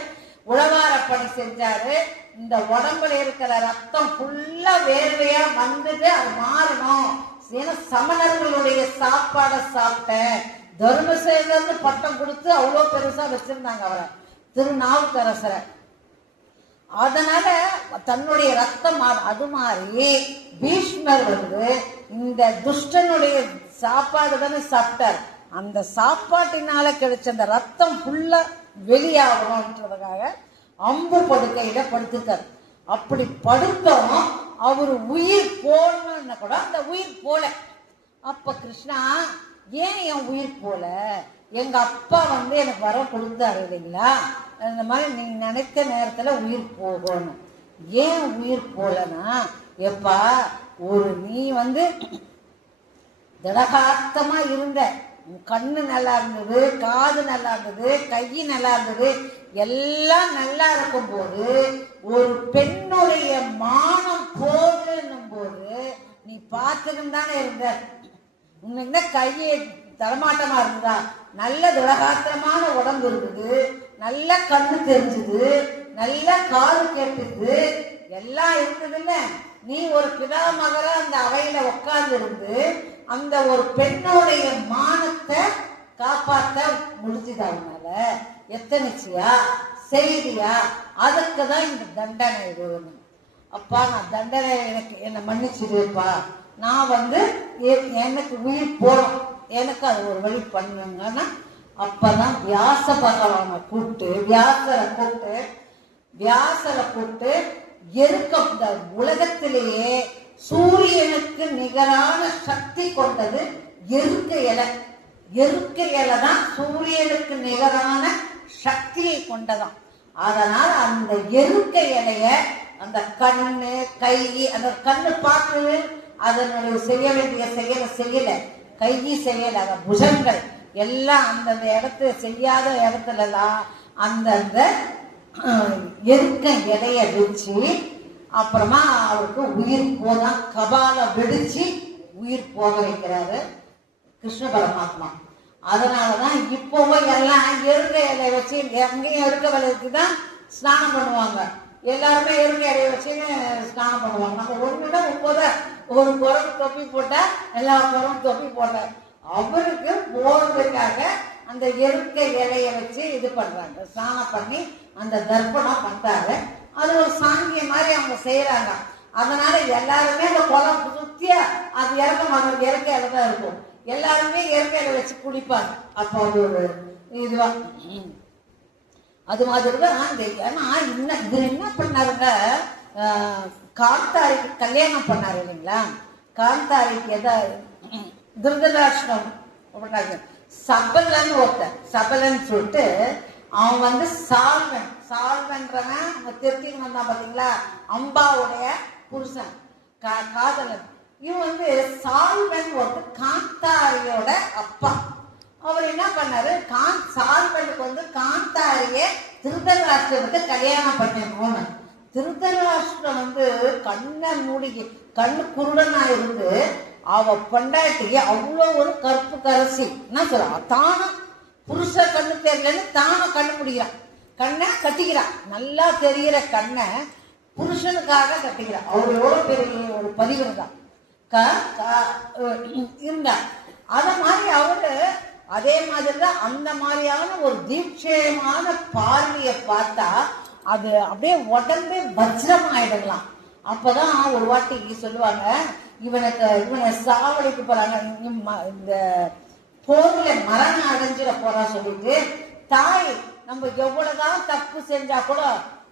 உழவார பணி செஞ்சாரு. இந்த உடம்புல இருக்கிற ரத்தம் ஃபுல்லா வேர்வையா வந்துட்டு அது மாறணும். ஏன்னா சமணர்களுடைய சாப்பாடை சாப்பிட்டேன். தர்மசேகர்னு பட்டம் கொடுத்து அவ்வளோ பெருசா வச்சிருந்தாங்க அவரை, திருநாவுக்கரசரை. அதனால தன்னுடைய ரத்தம் அது மாதிரி பீஷ்மர் இந்த துஷ்டனுடைய சாப்பாடு தானே சாப்பிட்டார். அந்த சாப்பாட்டினால கிடைச்ச அந்த ரத்தம் ஃபுல்லா வெளியாகணும்ன்றதுக்காக அம்பு படுக்கையில படுத்துட்டார். அப்படி படுத்தோம் அவரு உயிர் போகணும்னு கூட அந்த உயிர் போல. அப்ப கிருஷ்ணா ஏன் என் உயிர் போல? எங்க அப்பா எனக்கு வரம் கொடுத்தாரு இல்லைங்களா, இந்த மாதிரி நீங்க நினைத்த நேரத்துல உயிர் போகணும். ஏன் உயிர் போலனா, எப்பா நீ திடகாத்தமா இருந்த, கண்ணு நல்லா இருந்தது, காது நல்லா இருந்தது, கை நல்லா இருந்தது, எல்லாம் நல்லா இருக்கும் போது ஒரு பெண்ணுடைய மானம் போதுன்னும் போது நீ பார்த்துக்கிட்டு தானே இருந்த. உன்ன கையை தரமாட்டமா இருந்தா, நல்ல திடகாத்திரமான உடம்பு இருக்குது, நல்ல கண்ணு தெரிஞ்சுது, நல்ல காது கேட்டுது, எல்லாம் இருக்குதுல்ல. நீ ஒரு பிதாமகர அந்த அவையில உட்கார்ந்து இருந்து அந்த ஒரு பெண்ணுடைய மானத்தை காப்பாற்ற முடிஞ்சுது அவனால. எத்தனைச்சியா செய்தியா, அதுக்கு தான் இந்த தண்டனை வேணும். அப்பா நான் தண்டனை எனக்கு என்னை மன்னிச்சிடுப்பா, நான் எனக்கு உயிர் போகணும், எனக்கு அது ஒரு வழி பண்ணுங்கன்னா அப்பதான் வியாச பகவானை கூப்பிட்டு வியாசரை கூப்பிட்டு இந்த உலகத்திலேயே சூரியனுக்கு நிகரான சக்தி கொண்டது எருக்க இலை தான் சூரியனுக்கு நிகரான சக்தியை கொண்டதாம். அதனால அந்த எருக்க இலைய அந்த கண்ணு கை, அந்த கண்ணு பார்த்து அதனுடைய செய்ய வேண்டிய செய்யல, கை செய்யல, அந்த புஜங்கள் எல்லாம் அந்தந்த இடத்துல செய்யாத இடத்துலலாம் அந்தந்த எருக்க இலைய வச்சு அப்புறமா அவருக்கு உயிர் போதான் கபால வெடிச்சு உயிர் போக வைக்கிறாரு கிருஷ்ண பரமாத்மா. அதனாலதான் இப்பவும் எல்லாம் எருக்க இலைய வச்சு எங்கேயும் எருக்க விலைக்கு தான் ஸ்நானம் பண்ணுவாங்க. எல்லாருமே எருக்க இலைய வச்சு ஸ்நானம் பண்ணுவாங்க. நம்ம ஒண்ணுன்னா ஒரு குரங்கு தொப்பி போட்டா எல்லா குரங்கும் தொப்பி போட்ட அவருக்கு போறதுக்காக அந்த எருக்க இலைய வச்சு இது பண்றாங்க, ஸ்நானம் பண்ணி அந்த தர்ப்பணம் பண்றாரு. அது ஒரு சாங்கிய மாதிரி அவங்க செய்யறாங்க. அதனால எல்லாருமே அந்த குளம் சுத்தியா அது இறக்க மாட்டாங்க, இறக்க இலை தான் இருக்கும். எல்லாருமே இயற்கை இலை வச்சு குடிப்பாங்க. அப்போ அது ஒரு இதுவா அது மாதிரிதான். ஏன்னா இது என்ன பண்ணாருங்க, காந்தாரிக்கு கல்யாணம் பண்ணாரு இல்லைங்களா. காந்தாரிக்கு திருதராஷ்டிரம் சபலன்னு சபலன்னு சொல்லிட்டு அவன் சால்வன்றவன் திருத்திக்கு வந்தான் பாத்தீங்களா, அம்பாவுடைய புருஷன் காதலன். இவன் சால்வன் காந்தாரியோட அப்பா. அவர் என்ன பண்ணாரு, சால்வனுக்கு காந்தாரிய திருதராஷ்டிரத்துக்கு கல்யாணம் பண்ணணும். திருதராஷ்டிரம் கண்ணை மூடி கண்ணு குருடனா இருந்து அவ பொண்டாட்டிக்கு அவ்வளோ ஒரு கற்பு கரசி என்ன சொல்ற, தானும் புருஷ கண்ணு தெரியலன்னு தானும் கண்ணு முடிக்கிறான், கண்ணை கட்டிக்கிறான், நல்லா தெரிகிற கண்ணை புருஷனுக்காக கட்டிக்கிறான். அவர் எவ்வளோ பெரிய ஒரு பதிவு தான் இருந்தார். அத மாதிரி அவரு அதே மாதிரிதான் அந்த மாதிரியான ஒரு தீட்சயமான பார்வையை பார்த்தா அது அப்படியே உடம்பே வஜ்ரம் ஆயிடலாம். அப்பதான் ஒரு வாட்டி சொல்லுவாங்க, இவனை சாவடிக்கு போறாங்க, இந்த போர்ல மரணம் அடைஞ்சிட போறா சொல்லிட்டு தாய் நம்ம எவ்வளவுதான் தப்பு செஞ்சா கூட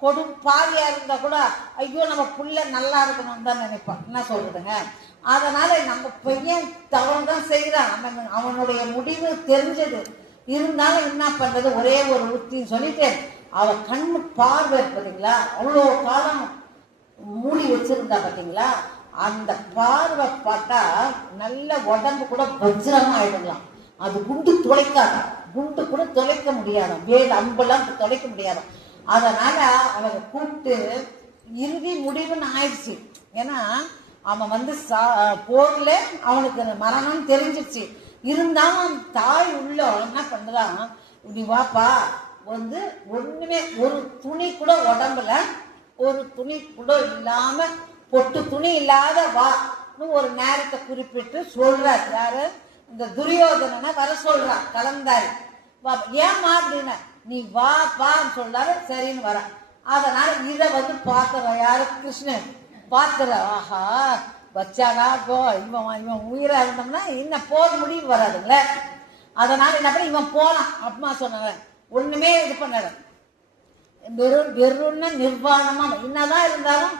கொடும் பாவியா இருந்தா கூட ஐயோ நம்ம புள்ள நல்லா இருக்கணும் தான் நினைப்பான். என்ன சொல்றதுங்க, அதனால நம்ம பையன் தவறுதான் செய்யறான், அவனுடைய முடிவு தெரிஞ்சது இருந்தாலும் என்ன பண்றது, ஒரே ஒரு உத்தின்னு சொல்லிட்டு அவ கண்ணு பார்வை பார்த்தீங்களா, அவ்வளோ காலம் மூடி வச்சிருந்தா பார்த்தீங்களா, அந்த பார்வை பார்த்தா நல்ல உடம்பு கூட வஜ்ரமா ஆயிடலாம். அது குண்டு துளைக்காத, குண்டு கூட துளைக்க முடியாதான், வேறு அம்பெல்லாம் துளைக்க முடியாதான். அதனால அவங்க கூப்பிட்டு இறுதி முடிவுன்னு ஆயிடுச்சு. ஏன்னா அவன் போர்ல அவனுக்கு மரணம் தெரிஞ்சிருச்சு. இருந்தாலும் தாய் உள்ள என்ன பண்றான், நீ வாப்பா ஒண்ணுமே ஒரு துணி கூட உடம்புல ஒரு துணி கூட இல்லாம பொட்டு துணி இல்லாத வான்னு ஒரு நேரத்தை குறிப்பிட்டு சொல்றார். யாரு, இந்த துரியோதனனை வர சொல்றான் கலந்தாரி. ஏமா அப்படின்னா நீ வாப்பான்னு சொல்றாரு, சரின்னு வர. அதனால இதை பாக்குற யாரு, கிருஷ்ணன் பாக்குற, ஆஹா வச்சாடா போ, இவன் உயிரா இருந்தோம்னா இன்னும் போர் முடிவு வராதுங்களே. அதனால என்ன பண்ண இவன் போனான். அம்மா சொன்னாங்க ஒண்ணுமே இது பண்ணல, வெறும்னா நிர்வாணமா என்னதான் இருந்தாலும்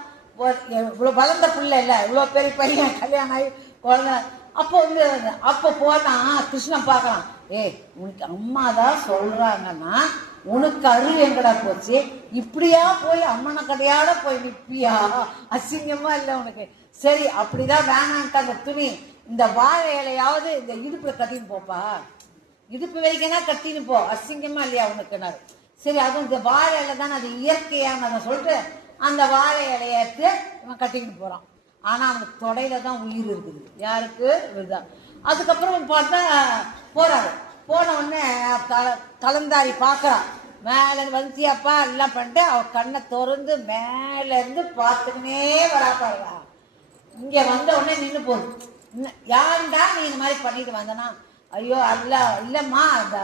இவ்வளவு வளர்ந்த பிள்ளை இல்ல, இவ்வளவு பெரிய பையன் கல்யாணம் ஆகி குழந்தை. அப்போ போனா கிருஷ்ணன் பார்க்கலாம், உனக்கு அம்மா தான் சொல்றாங்கன்னா உனக்கு அருள் எங்கடா போச்சு, இப்படியா போய் அம்மனை கடையாட போய் நிப்பியா, அசிங்கமா இல்லை உனக்கு. சரி அப்படிதான் வேணான்ட்டு அந்த துணி இந்த வாழை இலையாவது இந்த இடுப்புல கட்டின்னு போப்பா, இடுப்பு வரைக்கும்னா கட்டின்னு போ, அசிங்கமா இல்லையா உனக்குனாரு. சரி அதுவும் இந்த வாழை இலை தானே, அது இயற்கையானதை சொல்லிட்டு அந்த வாழை இலையத்து இவன் கட்டிக்கிட்டு போறான். ஆனா அவனுக்கு தொடையில தான் உயிர் இருக்குது. யாருக்கு இதுதான். அதுக்கப்புறம் பார்த்தா போறாரு. போன உடனே கலந்தாரி பாக்குறான், மேல வந்துச்சியாப்பா எல்லாம் பண்ணிட்டு அவ கண்ணை திறந்து மேல இருந்து பார்த்துக்கினே வரா பாருங்க. இங்க வந்த உடனே நின்று போகுது. யாருண்டா நீ இந்த மாதிரி பண்ணிட்டு வந்தனா, ஐயோ அல்ல இல்லம்மா அந்த